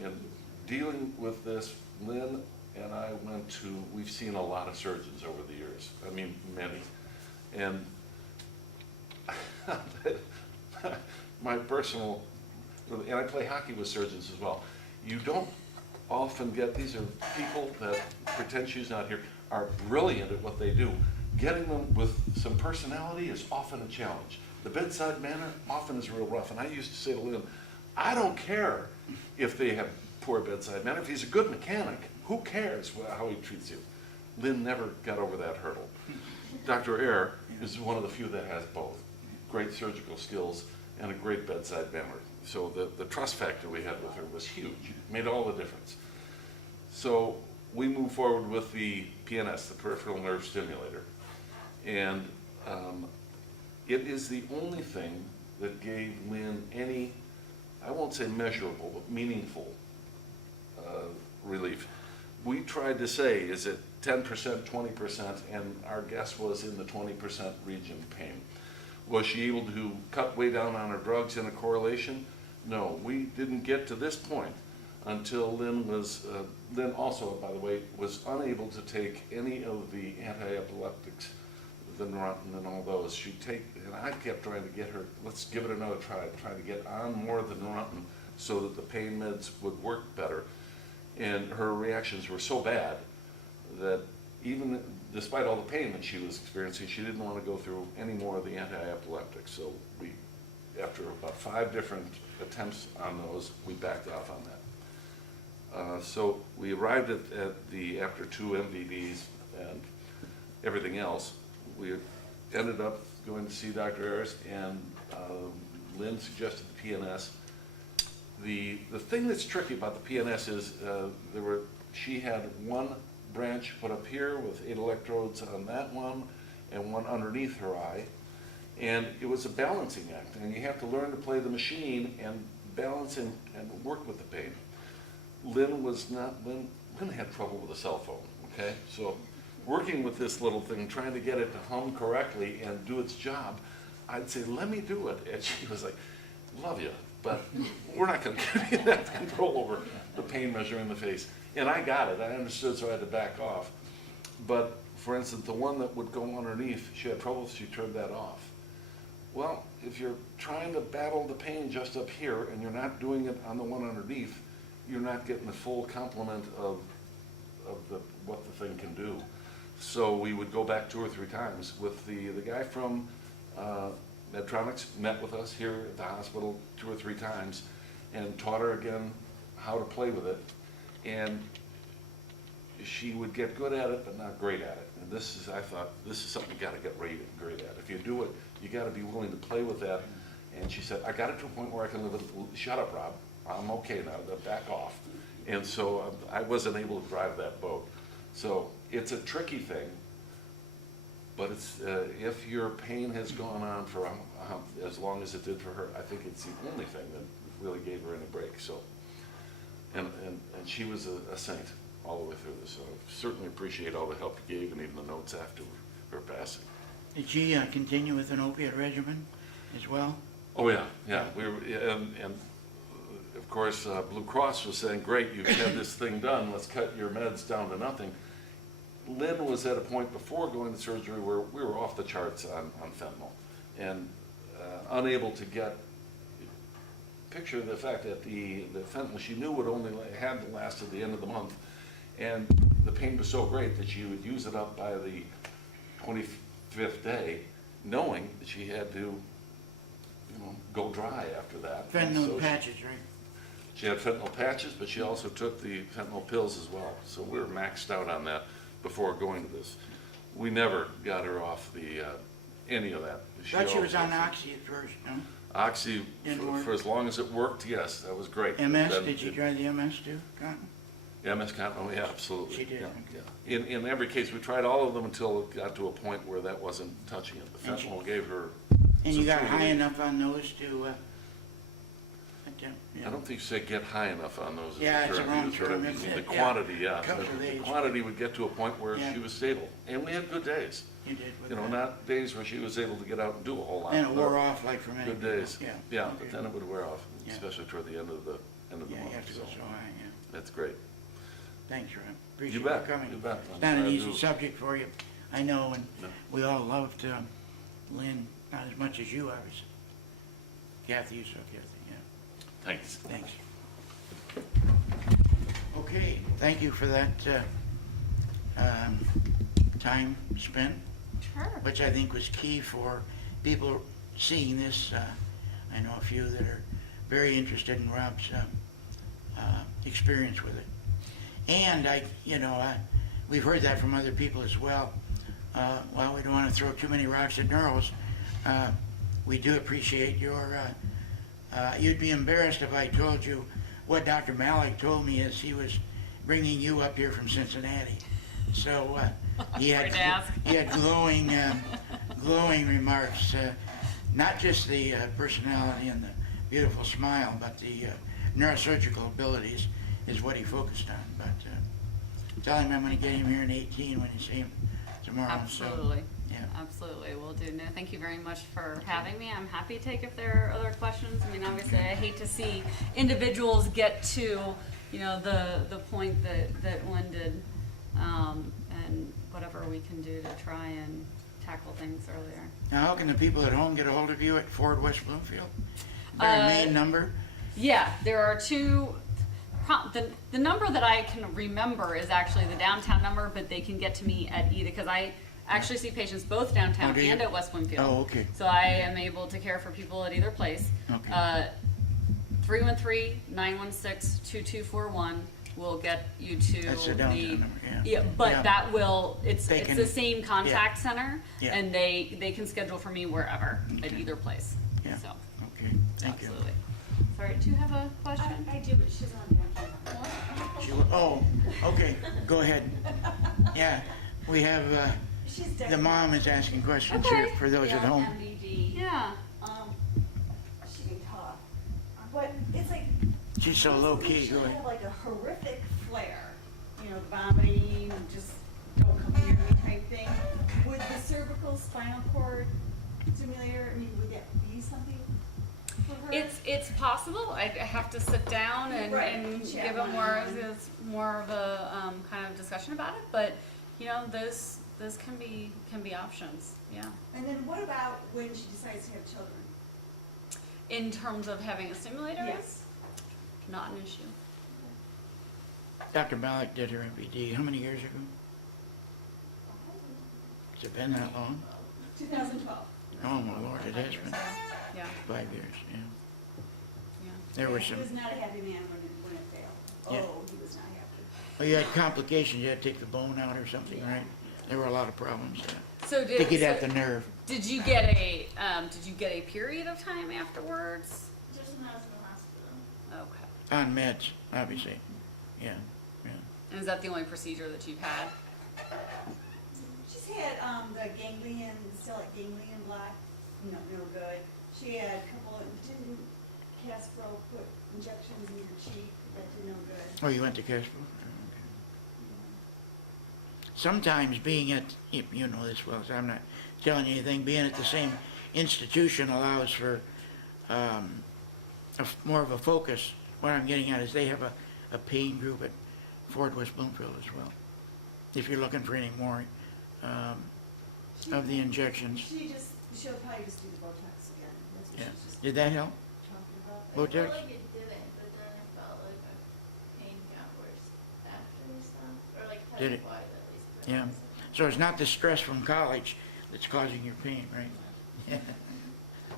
dealing with this, Lynn and I we've seen a lot of surgeons over the years. I mean, many. And my personal, and I play hockey with surgeons as well, you don't often get, these are people that, pretend she's not here, are brilliant at what they do. Getting them with some personality is often a challenge. The bedside manner often is real rough. And I used to say to Lynn, I don't care if they have poor bedside manner. If he's a good mechanic, who cares how he treats you? Lynn never got over that hurdle. Dr. Ayer is one of the few that has both. Great surgical skills and a great bedside manner. So the trust factor we had with her was huge. It made all the difference. So we moved forward with the PNS, the peripheral nerve stimulator. And it is the only thing that gave Lynn any, I won't say measurable, but meaningful relief. We tried to say, is it 10%, 20%, and our guess was in the 20% region pain. Was she able to cut way down on her drugs in a correlation? No, we didn't get to this point until Lynn also, by the way, was unable to take any of the anti-epileptics, the Neurontin and all those. And I kept trying to get her, let's give it another try, trying to get on more of the Neurontin so that the pain meds would work better. And her reactions were so bad that even despite all the pain that she was experiencing, she didn't want to go through any more of the anti-epileptics. So after about 5 different attempts on those, we backed off on that. So we arrived after 2 MVDs and everything else, we ended up going to see Dr. Ayers, and Lynn suggested the PNS. The thing that's tricky about the PNS is she had one branch put up here with 8 electrodes on that one and one underneath her eye, and it was a balancing act, and you have to learn to play the machine and balance and work with the pain. Lynn had trouble with a cell phone, okay? So working with this little thing, trying to get it to hum correctly and do its job, I'd say, let me do it. And she was like, love you, but we're not going to give you that control over the pain measure in the face. And I got it. I understood, so I had to back off. But, for instance, the one that would go underneath, she had trouble, she turned that off. Well, if you're trying to battle the pain just up here and you're not doing it on the one underneath, you're not getting the full complement of what the thing can do. So we would go back 2 or 3 times with the guy from Medtronics met with us here at the hospital 2 or 3 times and taught her again how to play with it. And she would get good at it, but not great at it. And I thought, this is something you got to get great at. If you do it, you got to be willing to play with that. And she said, I got it to a point where I can live with, shut up, Rob. I'm okay now, back off. And so I wasn't able to drive that boat. So it's a tricky thing, but it's if your pain has gone on for as long as it did for her, I think it's the only thing that really gave her any break. So, and she was a saint all the way through this. So I certainly appreciate all the help you gave and even the notes after her passing. Did she continue with an opiate regimen as well? Oh yeah. We were, and of course Blue Cross was saying, great, you've had this thing done, let's cut your meds down to nothing. Lynn was at a point before going to surgery where we were off the charts on fentanyl. And unable to get, picture the fact that the fentanyl she knew would only had to last to the end of the month. And the pain was so great that she would use it up by the 25th day, knowing that she had to, go dry after that. Fentanyl patches, right? She had fentanyl patches, but she also took the fentanyl pills as well. So we were maxed out on that before going to this. We never got her off the, any of that. Thought she was on always- Oxy at first, no? Oxy, Didn't work. for as long as it worked, yes, that was great. MS, Then did you it- try the MS too, Cotton? MS count, oh yeah, absolutely. She did, Yeah, okay. yeah. In every case, we tried all of them until it got to a point where that wasn't touching it. The And she- fentanyl gave her. And some you got true high relief. enough on those to, attempt, yeah. I don't think you said get high enough on those. is Yeah, the it's a term wrong used, but I term, mean, isn't the it? Yeah. quantity, yeah. Comes with The age. quantity would get to a point where Yeah. she was stable. And we had good days. You did with You know, that. not days where she was able to get out and do a whole lot. And it but wore off like for many Good people. days. Yeah. Yeah, Okay. but then it would wear off, Yeah. especially toward the end of the Yeah, you month. have to go so so high, yeah. That's great. Thanks, Rob. You Appreciate you bet, coming. you bet. It's not an I'm easy glad to- subject for you, I know, and No. we all loved Lynn, not as much as you, obviously. Kathy, you saw Kathy, yeah. Thanks. Thanks. Okay, thank you for that time spent, Sure. which I think was key for people seeing this. I know a few that are very interested in Rob's experience with it. And we've heard that from other people as well. While we don't want to throw too many rocks at neurals, we do appreciate your, you'd be embarrassed if I told you what Dr. Malik told me as he was bringing you up here from Cincinnati. So he had Afraid to ask. he had glowing remarks, not just the personality and the beautiful smile, but the neurosurgical abilities is what he focused on. But tell him I'm going to get him here in 18 when you see him tomorrow. Absolutely. So, yeah. Absolutely, will do. No, thank you very much for having me. I'm happy to take if there are other questions. I mean, obviously, I hate to see individuals get to, the point that Lynn did, and whatever we can do to try and tackle things earlier. Now, how can the people at home get a hold of you at Ford West Bloomfield? Their main number? Yeah, there are two. The number that I can remember is actually the downtown number, but they can get to me at either, because I actually see patients both downtown Oh, do you? and at West Bloomfield. Oh, okay. So I am able to care for people at either place. Okay. 313-916-2241 will get you to That's the downtown number, yeah. Yeah, but Yeah. that will, it's They can- the same contact center, Yeah. and they can schedule for me wherever, at Okay. either place. Yeah. So, Okay, thank you. absolutely. Sorry, do you have a question? I do, but she's on the Oh, okay, go ahead. Yeah, we have, She's the dead. mom is asking questions Okay. here for those at home. MDD. Yeah. She can talk, but it's like. She's so low key, She'll go have ahead. like a horrific flare, vomiting, just don't come near me type thing. Would the cervical spinal cord stimulator, would that be something for her? It's possible. I have to sit down and, Right, and chat give it one-on-one. more of a kind of discussion about it. But those can be options. Yeah. And then what about when she decides to have children? In terms of having a stimulator, Yes. not an issue. Dr. Malik did her MPD, how many years ago? Has it been that long? 2012. Oh, my Lord, it has been Yeah. 5 years, yeah. Yeah. There were He some, was not a happy man when it failed. Yeah. Oh, he was not happy. well, you had complications, you had to take the bone out or something, right? There were a lot of problems So to get at the nerve. did you get a period of time afterwards? Just when I was in the hospital. Okay. On meds, obviously, yeah, yeah. And is that the only procedure that you've had? She's had the ganglion, stellate ganglion block, no good. She had a couple of, didn't Caspro put injections in her cheek, that did no good. Oh, you went to Cashville? Sometimes being at, you know this well, so I'm not telling you anything, being at the same institution allows for more of a focus. What I'm getting at is they have a pain group at Ford West Bloomfield as well. If you're looking for any more of the injections. She'll probably just do the Botox again. Yeah. Did that help? talking about. I Botox? felt like it didn't, but then I felt like my pain got worse after we stopped, or like Did it? headache-wise at least. for Yeah. a second. So it's not the stress from college that's causing your pain, right? Yeah.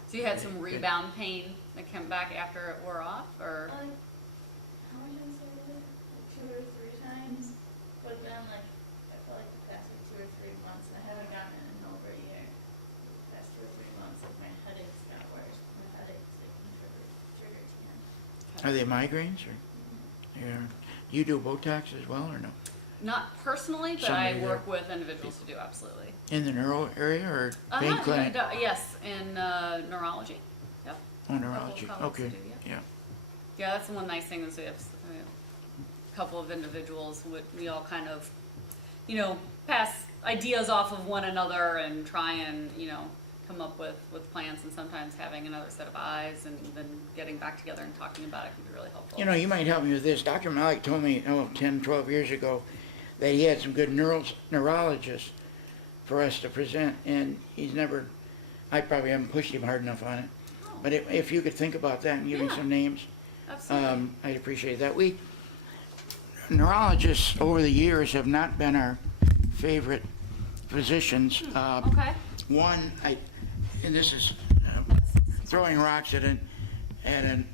So you had some rebound pain that came back after it wore off, or? Like, how many times did I do it? Like 2 or 3 times, but then like, I felt like the past like 2 or 3 months, and I haven't gotten it in over a year. The past 2 or 3 months, like my headaches got worse, my headaches like can trigger TN. Are they migraines or? Yeah. You do Botox as well or no? Not personally, but I Somebody work with individuals who do, absolutely. In the neuro area or pain clinic? Yes, in neurology, yep. Oh, neurology, Couple of colleagues who okay, do, yeah. Yeah, that's the one nice thing is we have a couple of individuals, we all kind of, pass ideas off of one another and try and, come up with plans, and sometimes having another set of eyes and then getting back together and talking about it can be really helpful. You might help me with this. Dr. Malik told me, 10, 12 years ago, that he had some good neurologists for us to present, and I probably haven't pushed him hard enough on it. Oh, But if you could think about that and give me Yeah. some names, absolutely. I'd appreciate that. Neurologists over the years have not been our favorite physicians. Okay. One, and this is throwing rocks at an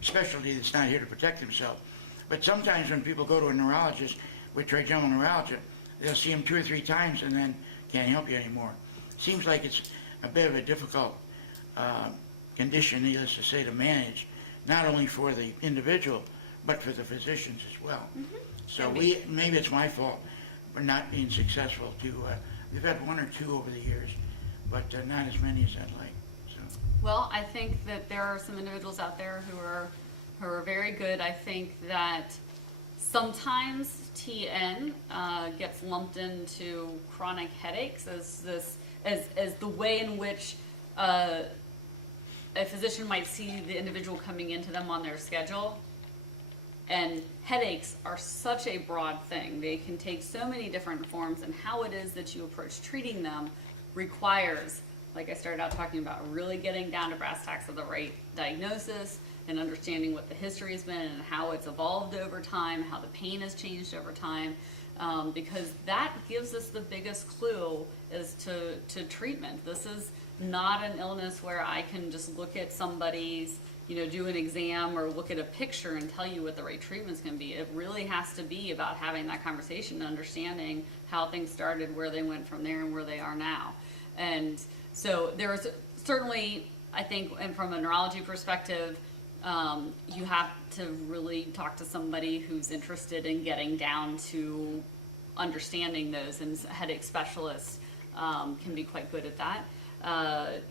specialty that's not here to protect himself. But sometimes when people go to a neurologist with trigeminal neuralgia, they'll see him 2 or 3 times and then can't help you anymore. Seems like it's a bit of a difficult condition, needless to say, to manage, not only for the individual, but for the physicians as well. Mm-hmm. So maybe it's my fault for not being successful we've had 1 or 2 over the years, but not as many as I'd like, so. Well, I think that there are some individuals out there who are very good. I think that sometimes TN gets lumped into chronic headaches as the way in which a physician might see the individual coming into them on their schedule. And headaches are such a broad thing. They can take so many different forms, and how it is that you approach treating them requires, like I started out talking about, really getting down to brass tacks of the right diagnosis and understanding what the history has been and how it's evolved over time, how the pain has changed over time, because that gives us the biggest clue as to treatment. This is not an illness where I can just look at somebody's, do an exam or look at a picture and tell you what the right treatment's going to be. It really has to be about having that conversation and understanding how things started, where they went from there, and where they are now. And so there's certainly, I think, and from a neurology perspective, you have to really talk to somebody who's interested in getting down to understanding those, and headache specialists can be quite good at that.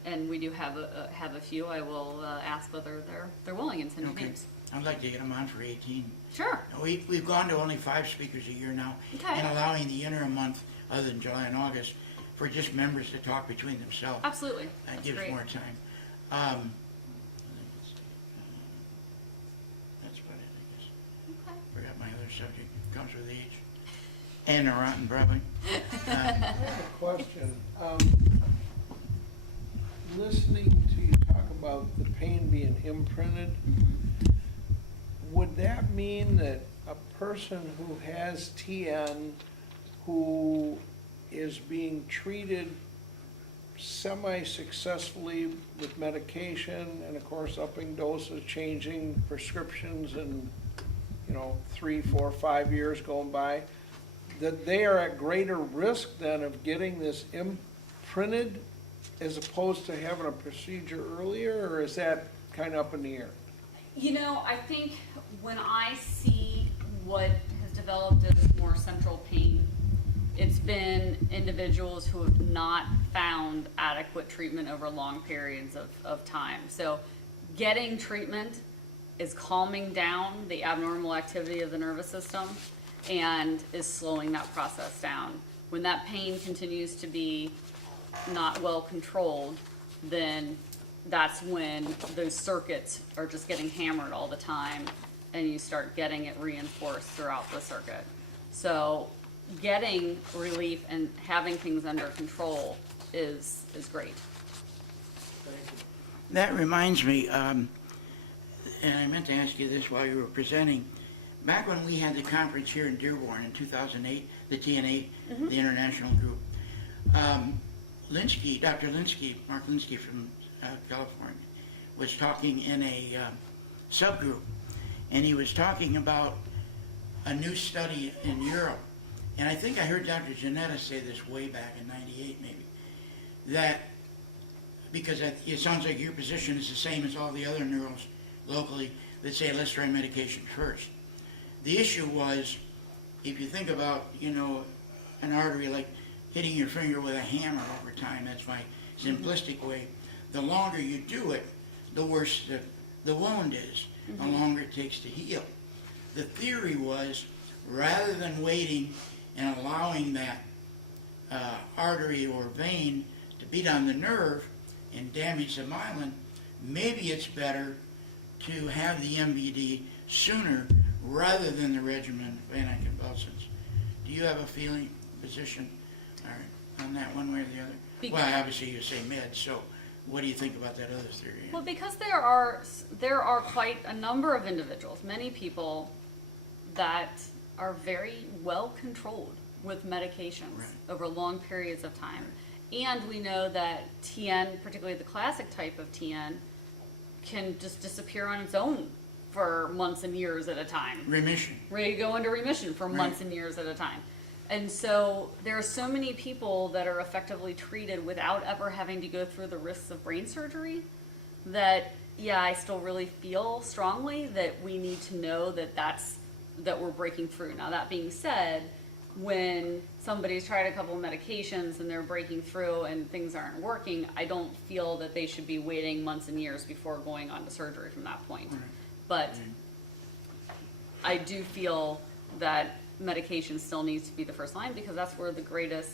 And we do have a few. I will ask whether they're willing and send you Okay. names. I'd like to get them on for 18. Sure. We've gone to only 5 speakers a year now, Okay. and allowing the interim month, other than July and August, for just members to talk between themselves. Absolutely. That That's gives great. more time. That's about it, I guess. Okay. Forgot my other subject. Comes with age. And a rotten, probably. I have a question. Listening to you talk about the pain being imprinted, would that mean that a person who has TN, who is being treated semi-successfully with medication, and of course upping doses, changing prescriptions, and 3, 4, 5 years going by, that they are at greater risk then of getting this imprinted as opposed to having a procedure earlier, or is that kind of up in the air? I think when I see what has developed as more central pain, it's been individuals who have not found adequate treatment over long periods of time. So getting treatment is calming down the abnormal activity of the nervous system and is slowing that process down. When that pain continues to be not well controlled, then that's when those circuits are just getting hammered all the time, and you start getting it reinforced throughout the circuit. So getting relief and having things under control is great. Thank you. That reminds me, and I meant to ask you this while you were presenting. Back when we had the conference here in Dearborn in 2008, the TNA, the international group, Linsky, Dr. Linsky, Mark Linsky from California, was talking in a subgroup, and he was talking about a new study in Europe, and I think I heard Dr. Janetta say this way back in '98 maybe, that because it sounds like your position is the same as all the other neurals locally that say let's try medication first. The issue was, if you think about, an artery like hitting your finger with a hammer over time, that's my simplistic way, the longer you do it, the worse the wound is, the longer it takes to heal. The theory was, rather than waiting and allowing that artery or vein to beat on the nerve and damage the myelin, maybe it's better to have the MVD sooner rather than the regimen of anticonvulsants. Do you have a position on that one way or the other? Well, obviously you say meds, so what do you think about that other theory? Well, because there are quite a number of individuals, many people that are very well controlled with medications over long periods of time. And we know that TN, particularly the classic type of TN, can just disappear on its own for months and years at a time. Remission. Ready to go into remission for months and years at a time. And so there are so many people that are effectively treated without ever having to go through the risks of brain surgery that, yeah, I still really feel strongly that we need to know that we're breaking through. Now, that being said, when somebody's tried a couple of medications and they're breaking through and things aren't working, I don't feel that they should be waiting months and years before going on to surgery from that point. But I do feel that medication still needs to be the first line because that's where the greatest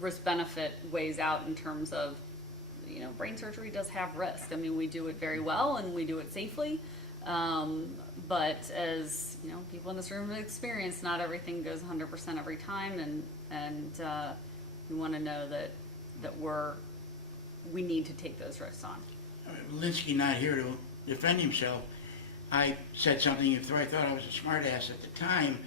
risk-benefit weighs out in terms of, brain surgery does have risk. I mean, we do it very well and we do it safely. But as people in this room have experienced, not everything goes 100% every time, and we want to know that we need to take those risks on. Linsky not here to defend himself. I said something, I thought I was a smart ass at the time,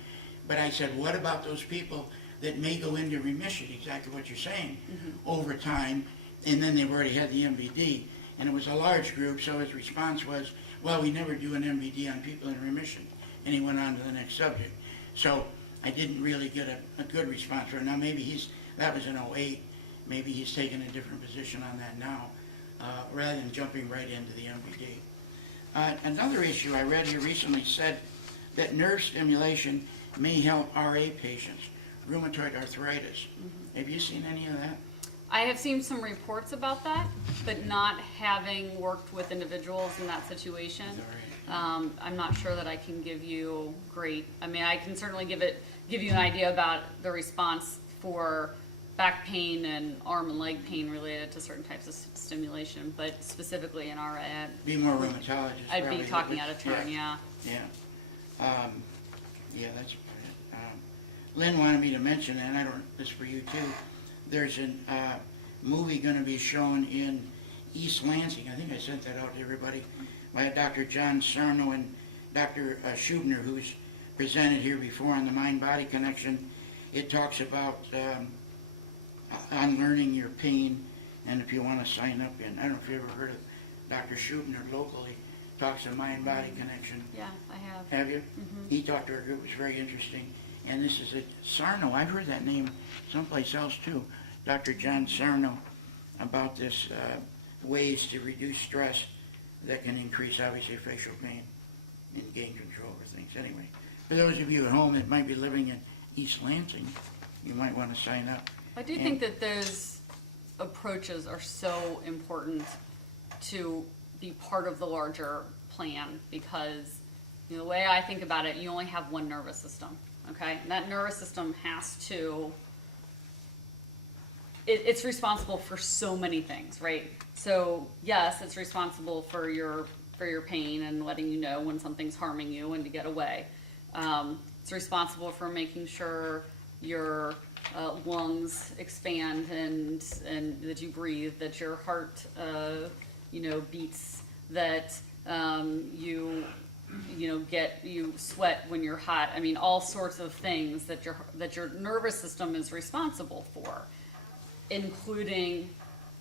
but I said, what about those people that may go into remission, exactly what you're saying, over time, and then they've already had the MVD. And it was a large group, so his response was, well, we never do an MVD on people in remission. And he went on to the next subject. So I didn't really get a good response from him. Now maybe that was in '08, maybe he's taken a different position on that now, rather than jumping right into the MVD. Another issue I read here recently said that nerve stimulation may help RA patients, rheumatoid arthritis. Have you seen any of that? I have seen some reports about that, but not having worked with individuals in that situation. I'm not sure that I can give you I can certainly give you an idea about the response for back pain and arm and leg pain related to certain types of stimulation, but specifically in RA. Be more rheumatologist. I'd be talking out of turn, yeah. Yeah. Yeah, that's about it. Lynn wanted me to mention, and this is for you too, there's a movie going to be shown in East Lansing. I think I sent that out to everybody, by Dr. John Sarno and Dr. Schubner, who's presented here before on the mind-body connection. It talks about unlearning your pain, and if you want to sign up in, I don't know if you ever heard of Dr. Schubner locally, talks of mind-body connection. Yeah, I have. Have you? He talked to our group, it was very interesting. And this is Sarno, I've heard that name someplace else too, Dr. John Sarno, about this ways to reduce stress that can increase, obviously, facial pain and gain control over things. Anyway, for those of you at home that might be living in East Lansing, you might want to sign up. I do think that those approaches are so important to be part of the larger plan because the way I think about it, you only have one nervous system. Okay, and that nervous system has to, it's responsible for so many things, right? So yes, it's responsible for your pain and letting you know when something's harming you and to get away. It's responsible for making sure your lungs expand and that you breathe, that your heart beats, that you sweat when you're hot. I mean, all sorts of things that your nervous system is responsible for, including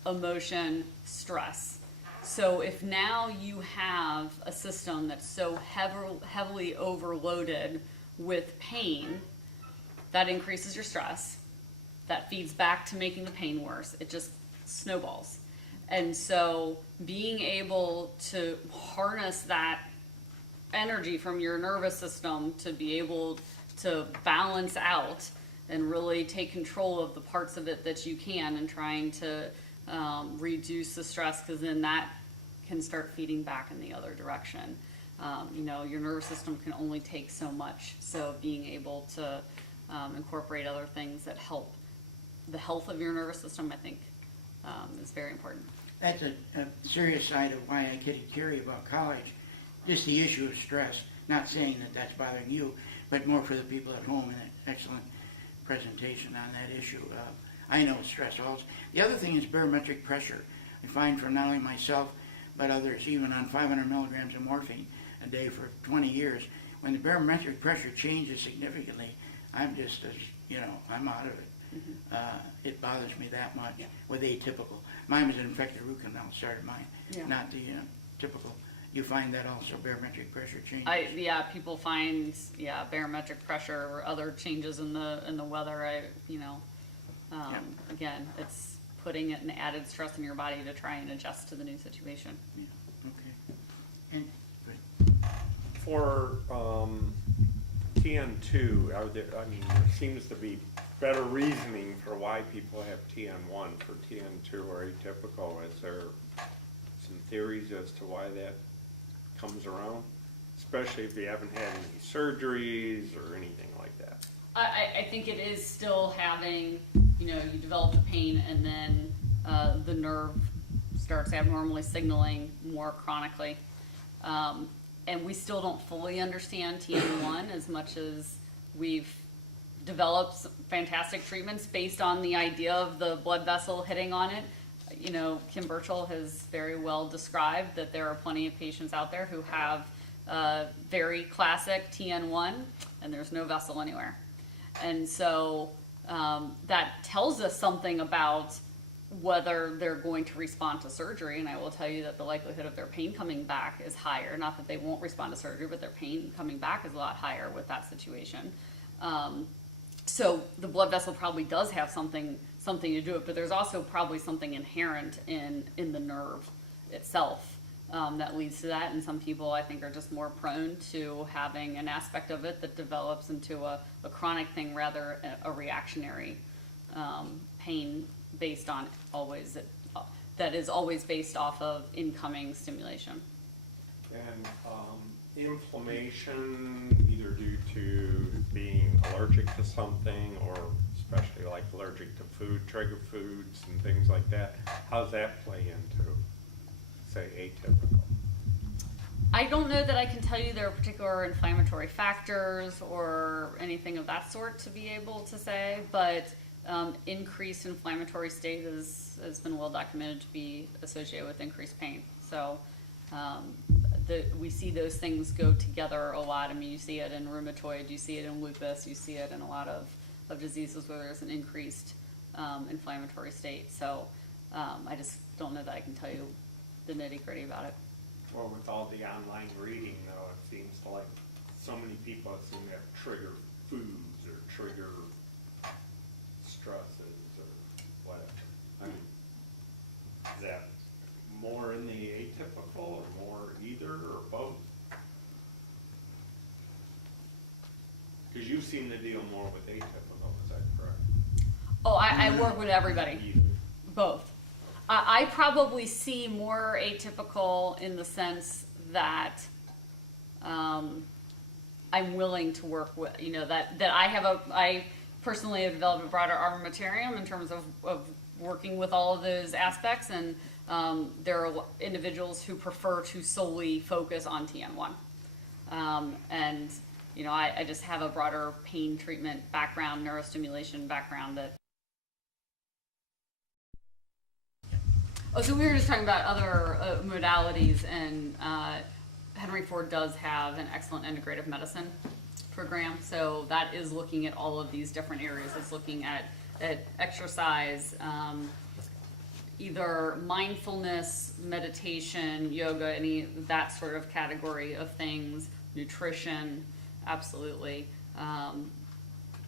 emotion, stress. So if now you have a system that's so heavily overloaded with pain, that increases your stress, that feeds back to making the pain worse. It just snowballs. And so being able to harness that energy from your nervous system to be able to balance out and really take control of the parts of it that you can, and trying to reduce the stress, because then that can start feeding back in the other direction. Your nervous system can only take so much, so being able to incorporate other things that help the health of your nervous system, I think, is very important. That's a serious side of why I kidded Carrie about college, just the issue of stress. Not saying that that's bothering you, but more for the people at home, and an excellent presentation on that issue. I know stress also. The other thing is barometric pressure. I find for not only myself, but others, even on 500 milligrams of morphine a day for 20 years, when the barometric pressure changes significantly, I'm just, I'm out of it. It bothers me that much with atypical. Mine was an infected root canal, started mine, not the typical. You find that also, barometric pressure changes? People find, barometric pressure or other changes in the weather. Again, it's putting an added stress in your body to try and adjust to the new situation. Yeah, okay. And, For TN2, there seems to be better reasoning for why people have TN1 for TN2 or atypical. Is there some theories as to why that comes around? Especially if you haven't had any surgeries or anything like that. I think it is still having, you develop the pain, and then the nerve starts abnormally signaling more chronically. And we still don't fully understand TN1 as much as we've developed some fantastic treatments based on the idea of the blood vessel hitting on it. Kim Burchell has very well described that there are plenty of patients out there who have very classic TN1, and there's no vessel anywhere. And so that tells us something about whether they're going to respond to surgery. And I will tell you that the likelihood of their pain coming back is higher. Not that they won't respond to surgery, but their pain coming back is a lot higher with that situation. So the blood vessel probably does have something to do it, but there's also probably something inherent in the nerve itself that leads to that. And some people, I think, are just more prone to having an aspect of it that develops into a chronic thing, rather a reactionary pain based on that is always based off of incoming stimulation. And inflammation, either due to being allergic to something, or especially like allergic to food, trigger foods and things like that, how does that play into, say, atypical? I don't know that I can tell you there are particular inflammatory factors or anything of that sort to be able to say, but increased inflammatory state has been well documented to be associated with increased pain. So we see those things go together a lot. I mean, you see it in rheumatoid, you see it in lupus, you see it in a lot of diseases where there's an increased inflammatory state. So I just don't know that I can tell you the nitty-gritty about it. Well, with all the online reading, though, it seems like so many people seem to have trigger foods or trigger stresses or whatever. I mean, is that more in the atypical or more either or both? Because you seem to deal more with atypical, is that correct? Oh, I work with everybody, Either. both. I probably see more atypical in the sense that I'm willing to work with, that I personally have developed a broader armamentarium in terms of working with all of those aspects, and there are individuals who prefer to solely focus on TN1. And I just have a broader pain treatment background, neurostimulation background that Oh, so we were just talking about other modalities, and Henry Ford does have an excellent integrative medicine program. So that is looking at all of these different areas. It's looking at exercise, either mindfulness, meditation, yoga, any that sort of category of things, nutrition, absolutely.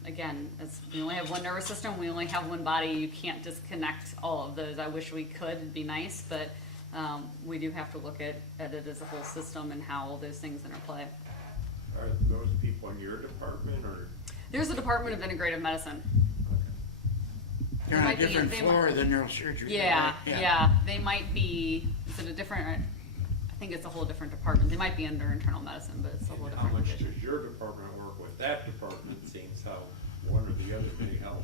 Again, we only have one nervous system, we only have one body. You can't disconnect all of those. I wish we could, it'd be nice, but we do have to look at it as a whole system and how all those things interplay. Are those people in your department, or? There's a Department of Integrative Medicine. They're on a might be- different they floor than neurosurgery. Yeah, right? yeah, they might be, is it a different, I think it's a whole different department. They might be under internal medicine, but it's a whole And different how much division. does your department work with that department, seems how one or the other may help?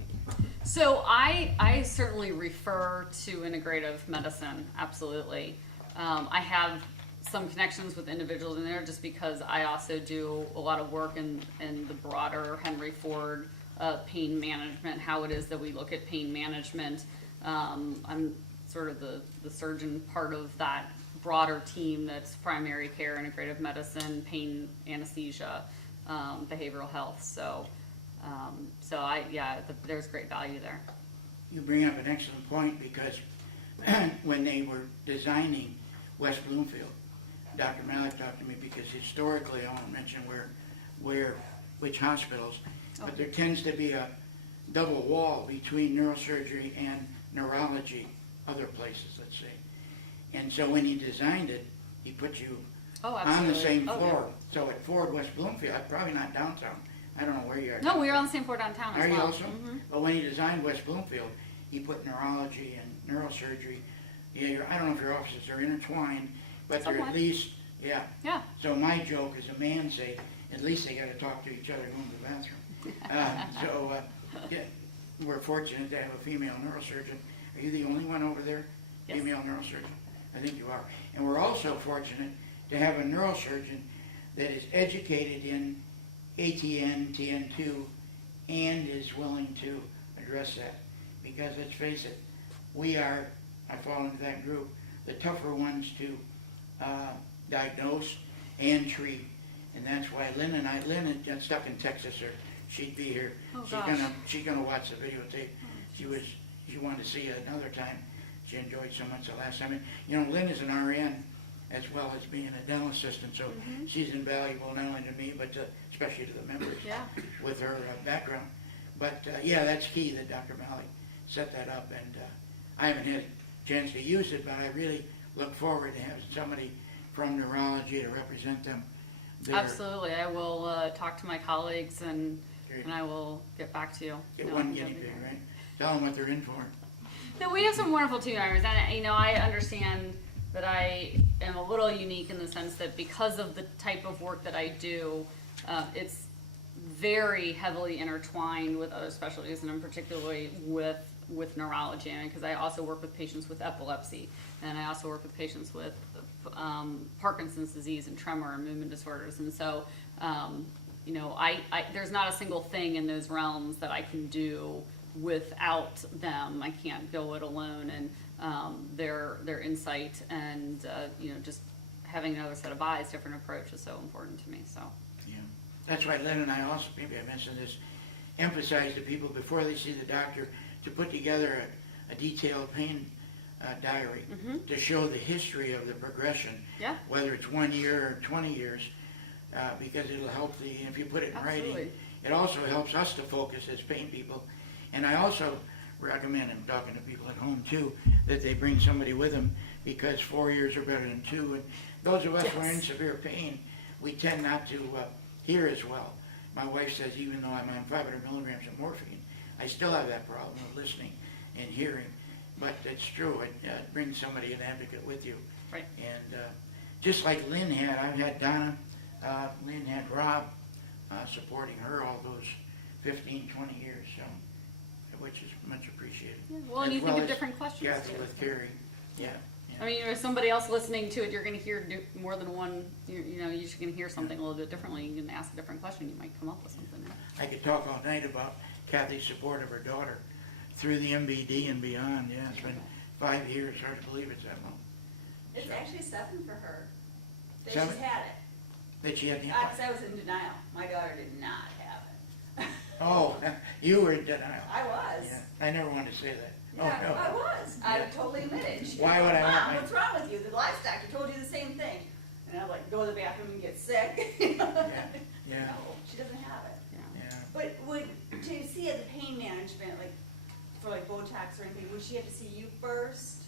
So I certainly refer to integrative medicine, absolutely. I have some connections with individuals in there just because I also do a lot of work in the broader Henry Ford pain management, how it is that we look at pain management. I'm sort of the surgeon part of that broader team that's primary care, integrative medicine, pain, anesthesia, behavioral health. So there's great value there. You bring up an excellent point because when they were designing West Bloomfield, Dr. Malik talked to me because historically, I won't mention which hospitals, but there tends to be a double wall between neurosurgery and neurology, other places, let's say. And so when he designed it, he put you Oh, on absolutely. the same Oh, floor. So at Ford West Bloomfield, probably not downtown, I don't know where you are. No, we are on the same floor downtown as Are you well. also? Mhm. But when he designed West Bloomfield, he put neurology and neurosurgery. Yeah, I don't know if your offices are intertwined, but they're at Somewhat. least, yeah. Yeah. So my joke as a man say, at least they gotta talk to each other going to the bathroom. Yeah, we're fortunate to have a female neurosurgeon. Are you the only one over there? Yes. Female neurosurgeon? I think you are. And we're also fortunate to have a neurosurgeon that is educated in ATN, TN2, and is willing to address that. Because let's face it, I fall into that group, the tougher ones to diagnose and treat. And that's why Lynn is stuck in Texas, or she'd be here. Oh, gosh. She's gonna watch the videotape. She wanted to see it another time. She enjoyed so much the last time. And, you know, Lynn is an RN as well as being a dental assistant, so she's invaluable not only to me, but especially to the members Yeah. with her background. But yeah, that's key that Dr. Malik set that up, and I haven't had a chance to use it, but I really look forward to having somebody from neurology to represent them there. Absolutely. I will talk to my colleagues and Great. I will get back to you. Get No, one that'd guinea be pig, great. right? Tell them what they're in for. No, we have some wonderful team members, and I understand that I am a little unique in the sense that because of the type of work that I do, it's very heavily intertwined with other specialties, and in particularly with neurology. And because I also work with patients with epilepsy, and I also work with patients with Parkinson's disease and tremor and movement disorders, and so there's not a single thing in those realms that I can do without them. I can't go it alone, and their insight and just having another set of eyes, different approach is so important to me. So Yeah. That's why Lynn and I also, maybe I mentioned this, emphasize to people before they see the doctor to put together a detailed pain diary to show the history of the progression, yeah, whether it's 1 year or 20 years, because it'll help if you put it in absolutely. writing, it also helps us to focus as pain people. And I also recommend, I'm talking to people at home too, that they bring somebody with them, because 4 years are better than 2. And those of us who are in Yes. severe pain, we tend not to hear as well. My wife says even though I'm on 500 milligrams of morphine, I still have that problem of listening and hearing. But it's true, it brings somebody, an advocate with you. Right. And just like Lynn had, I've had Donna, Lynn had Rob supporting her all those 15, 20 years, so, which is much appreciated. Yeah, well, and As you think of as different questions Kathy too. with Carrie, yeah. I mean, if somebody else listening to it, you're going to hear more than one. You're just going to hear something a little bit differently. You can ask a different question. You might come up with something. I could talk all night about Kathy's support of her daughter through the MBD and beyond. Yeah, it's been 5 years, hard to believe it's that long. It's actually 7 for her. That 7? she's had it. That she had the, Because I was in denial. My daughter did not have it. oh, you were in denial. I was. Yeah, I never wanted to say that. Oh, Yeah, no. I was. I totally admitted. She Why goes, would I want Mom, my- what's wrong with you? The livestock told you the same thing. And I like go to the bathroom and get sick. Yeah, No, she doesn't have it. yeah. But would, to see as a pain management, like, for like Botox or anything, would she have to see you first?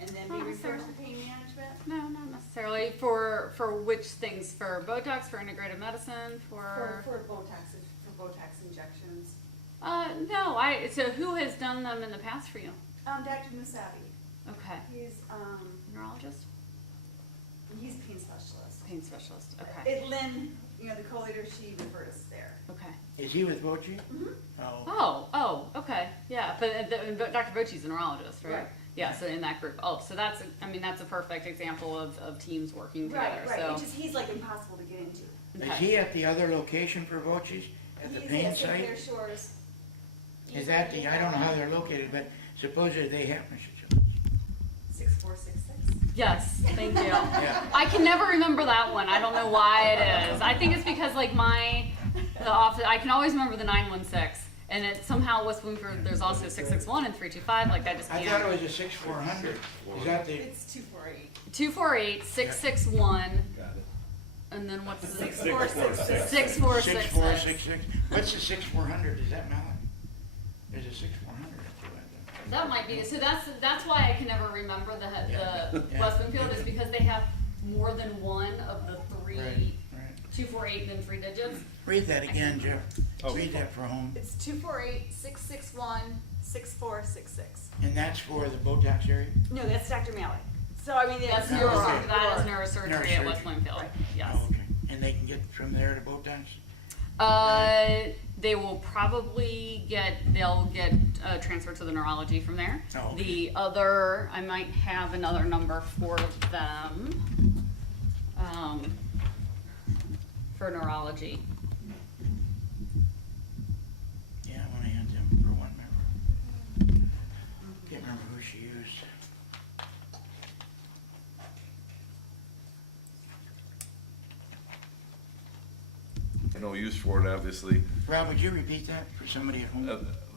And then be Not referred to necessarily. pain management? No, not necessarily. For which things? For Botox, for integrated medicine, For Botox injections. No, so who has done them in the past for you? Dr. Musabi, Okay. Neurologist? he's a pain specialist. Pain specialist, okay. Lynn, you know, the co-leader, she referred us there. Okay. Is he with Bochi? Mm-hmm. Oh, Okay, yeah, but Dr. Bocci's a neurologist, right? Right. Yeah, so in that group. Oh, so that's a perfect example of teams working Right, together, right, so. he's like impossible to get into. is Okay. he at the other location for Bochi's? At the He's pain at St. site? Clair Shores. Is that the, I don't know how they're located, but supposedly they have, 6466. Yes, thank you. yeah. I can never remember that one. I don't know why it is. I think it's because like the office, I can always remember the 916. And it somehow West Bloomfield, there's also 661 and 325, like I just I can't. thought it was a 6400. Is that the, It's 248. 248, 661, Got it. and then what's the? 6466. 6466. 6466? What's the 6400? Is that Malin? There's a 6400 too, I thought. That might be, so that's why I can never remember the Yeah. West Bloomfield is because they have more than one of the three, Right, right. 248 and then 3 digits. Read that again, Jeff. Oh. Read that for home. It's 248-661-6466. And that's for the Botox area? No, that's Dr. Malley. So, I mean, That's No, neuro, okay. that is neurosurgery at Neurosurgery. West Bloomfield, Right. yes. Oh, okay. And they can get from there to Botox? They will probably they'll get transferred to the neurology from there. Oh, okay. The other, I might have another number for them, for neurology. Yeah, I want to hand them for one member. Can't remember who she used. No use for it, obviously. Rob, would you repeat that for somebody at home?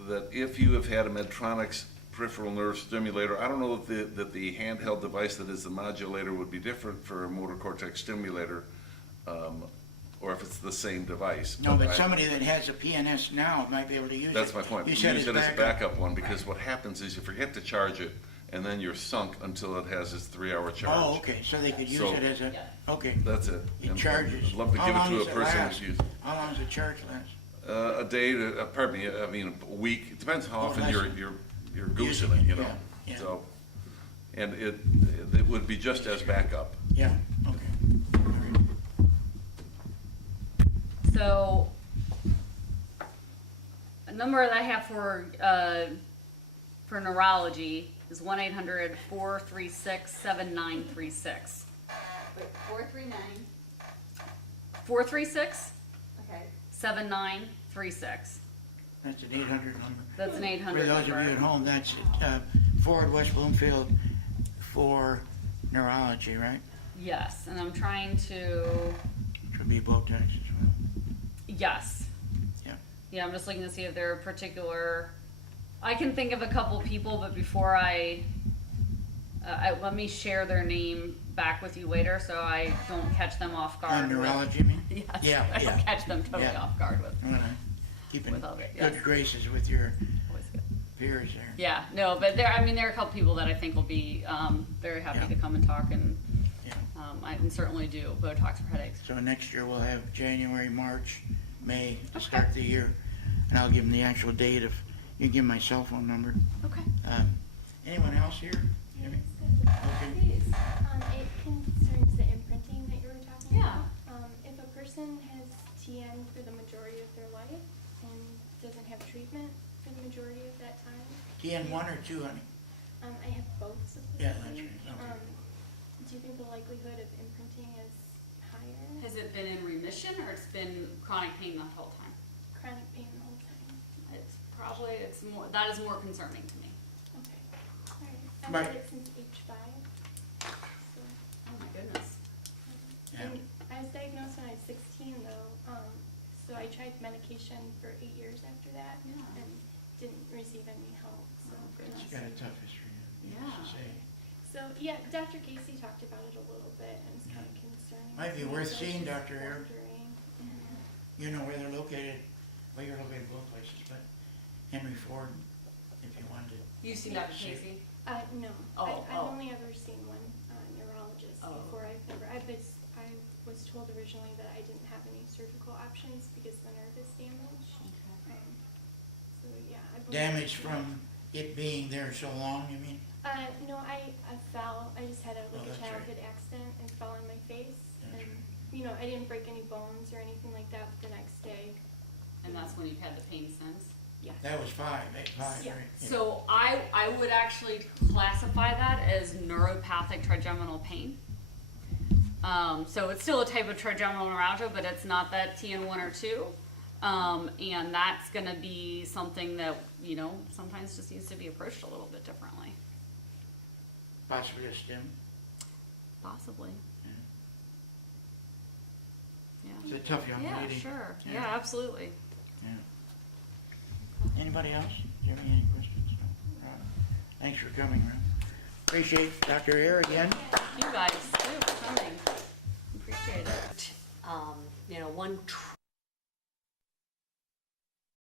That if you have had a Medtronic's peripheral nerve stimulator, I don't know that the handheld device that is the modulator would be different for a motor cortex stimulator, or if it's the same device. No, but I- somebody that has a PNS now might be able to use it. That's my point. You said Use it's it as a backup. backup one, because what happens is you forget to charge it, and then you're sunk until it has its 3-hour charge. Oh, okay, so they could use So- it as a, Yeah. okay. That's it. It And charges. I'd love to How give it long to does a it person last? who's used. How long does the charge last? A day to, pardon me, I mean, a week, it depends how Oh, often less. you're goosing Using it, it, you know? yeah, yeah. So, and it would be just as backup. Yeah, okay. All right. So, a number that I have for neurology is 1-800-436-7936. Wait, 439, 436 okay. 7936. That's an 800 number. That's an 800 For those of you number. at home, that's Ford West Bloomfield for neurology, right? Yes, and I'm trying to. Which would be Botox as well. Yes. Yeah. Yeah, I'm just looking to see if there are particular. I can think of a couple people, but before let me share their name back with you later, so I don't catch them off guard. On with- neurology, you mean? Yes. Yeah, I don't yeah. catch them totally Yeah. off guard with. Keeping With other- good yes. graces with your Always good. peers there. Yeah, no, but there are a couple people that I think will be very happy Yeah. to come and talk, and Yeah. I can certainly do Botox for headaches. So next year we'll have January, March, May to start the year. And I'll give them the actual date if you give 'em my cell phone number. Okay. Anyone else here? Okay. Please. It concerns the imprinting that you were talking Yeah. about. If a person has TN for the majority of their life and doesn't have treatment for the majority of that time, TN1 or 2, honey? I have both supposedly. Yeah, that's right. Okay. Do you think the likelihood of imprinting is higher? Has it been in remission, or it's been chronic pain the whole time? Chronic pain the whole time? It's more, that is more concerning to me. Okay. All right. I've Right. had it since age 5. So, Oh my goodness. Yeah. and I was diagnosed when I was 16 though, so I tried medication for 8 years after that Yeah. and didn't receive any help, so. Oh, goodness. She's got a tough history, needless to Yeah. say. So, yeah, Dr. Casey talked about it a little bit and it's kind of concerning. Might be to me, worth so I was seeing just Dr. Ayer. wondering. You know where they're located, well, you're located both places, but Henry Ford, if you wanted to. You seen Dr. See- Casey? No, Oh, I've oh. only ever seen one neurologist Oh. before. I was told originally that I didn't have any surgical options because the nerve is damaged. So, yeah. I've only ever Damage seen from it being there so long, you mean? No, I fell. I just had a Oh, that's right. childhood accident and fell on my face. That's And, right. you know, I didn't break any bones or anything like that the next day. And that's when you've had the pain since? Yeah. That was 5, Yeah. right? So I would actually classify that as neuropathic trigeminal pain. So it's still a type of trigeminal neuralgia, but it's not that TN1 or 2. And that's gonna be something that, you know, sometimes just needs to be approached a little bit differently. Possibly a stem. Possibly. Yeah. It's a tough young Yeah, lady. sure. Yeah. Yeah, absolutely. Yeah. Anybody else? Do you have any questions? No? Ron? Thanks for coming, Ron. Appreciate Dr. Ayer again. You guys, too, for coming. Appreciate it. You know, one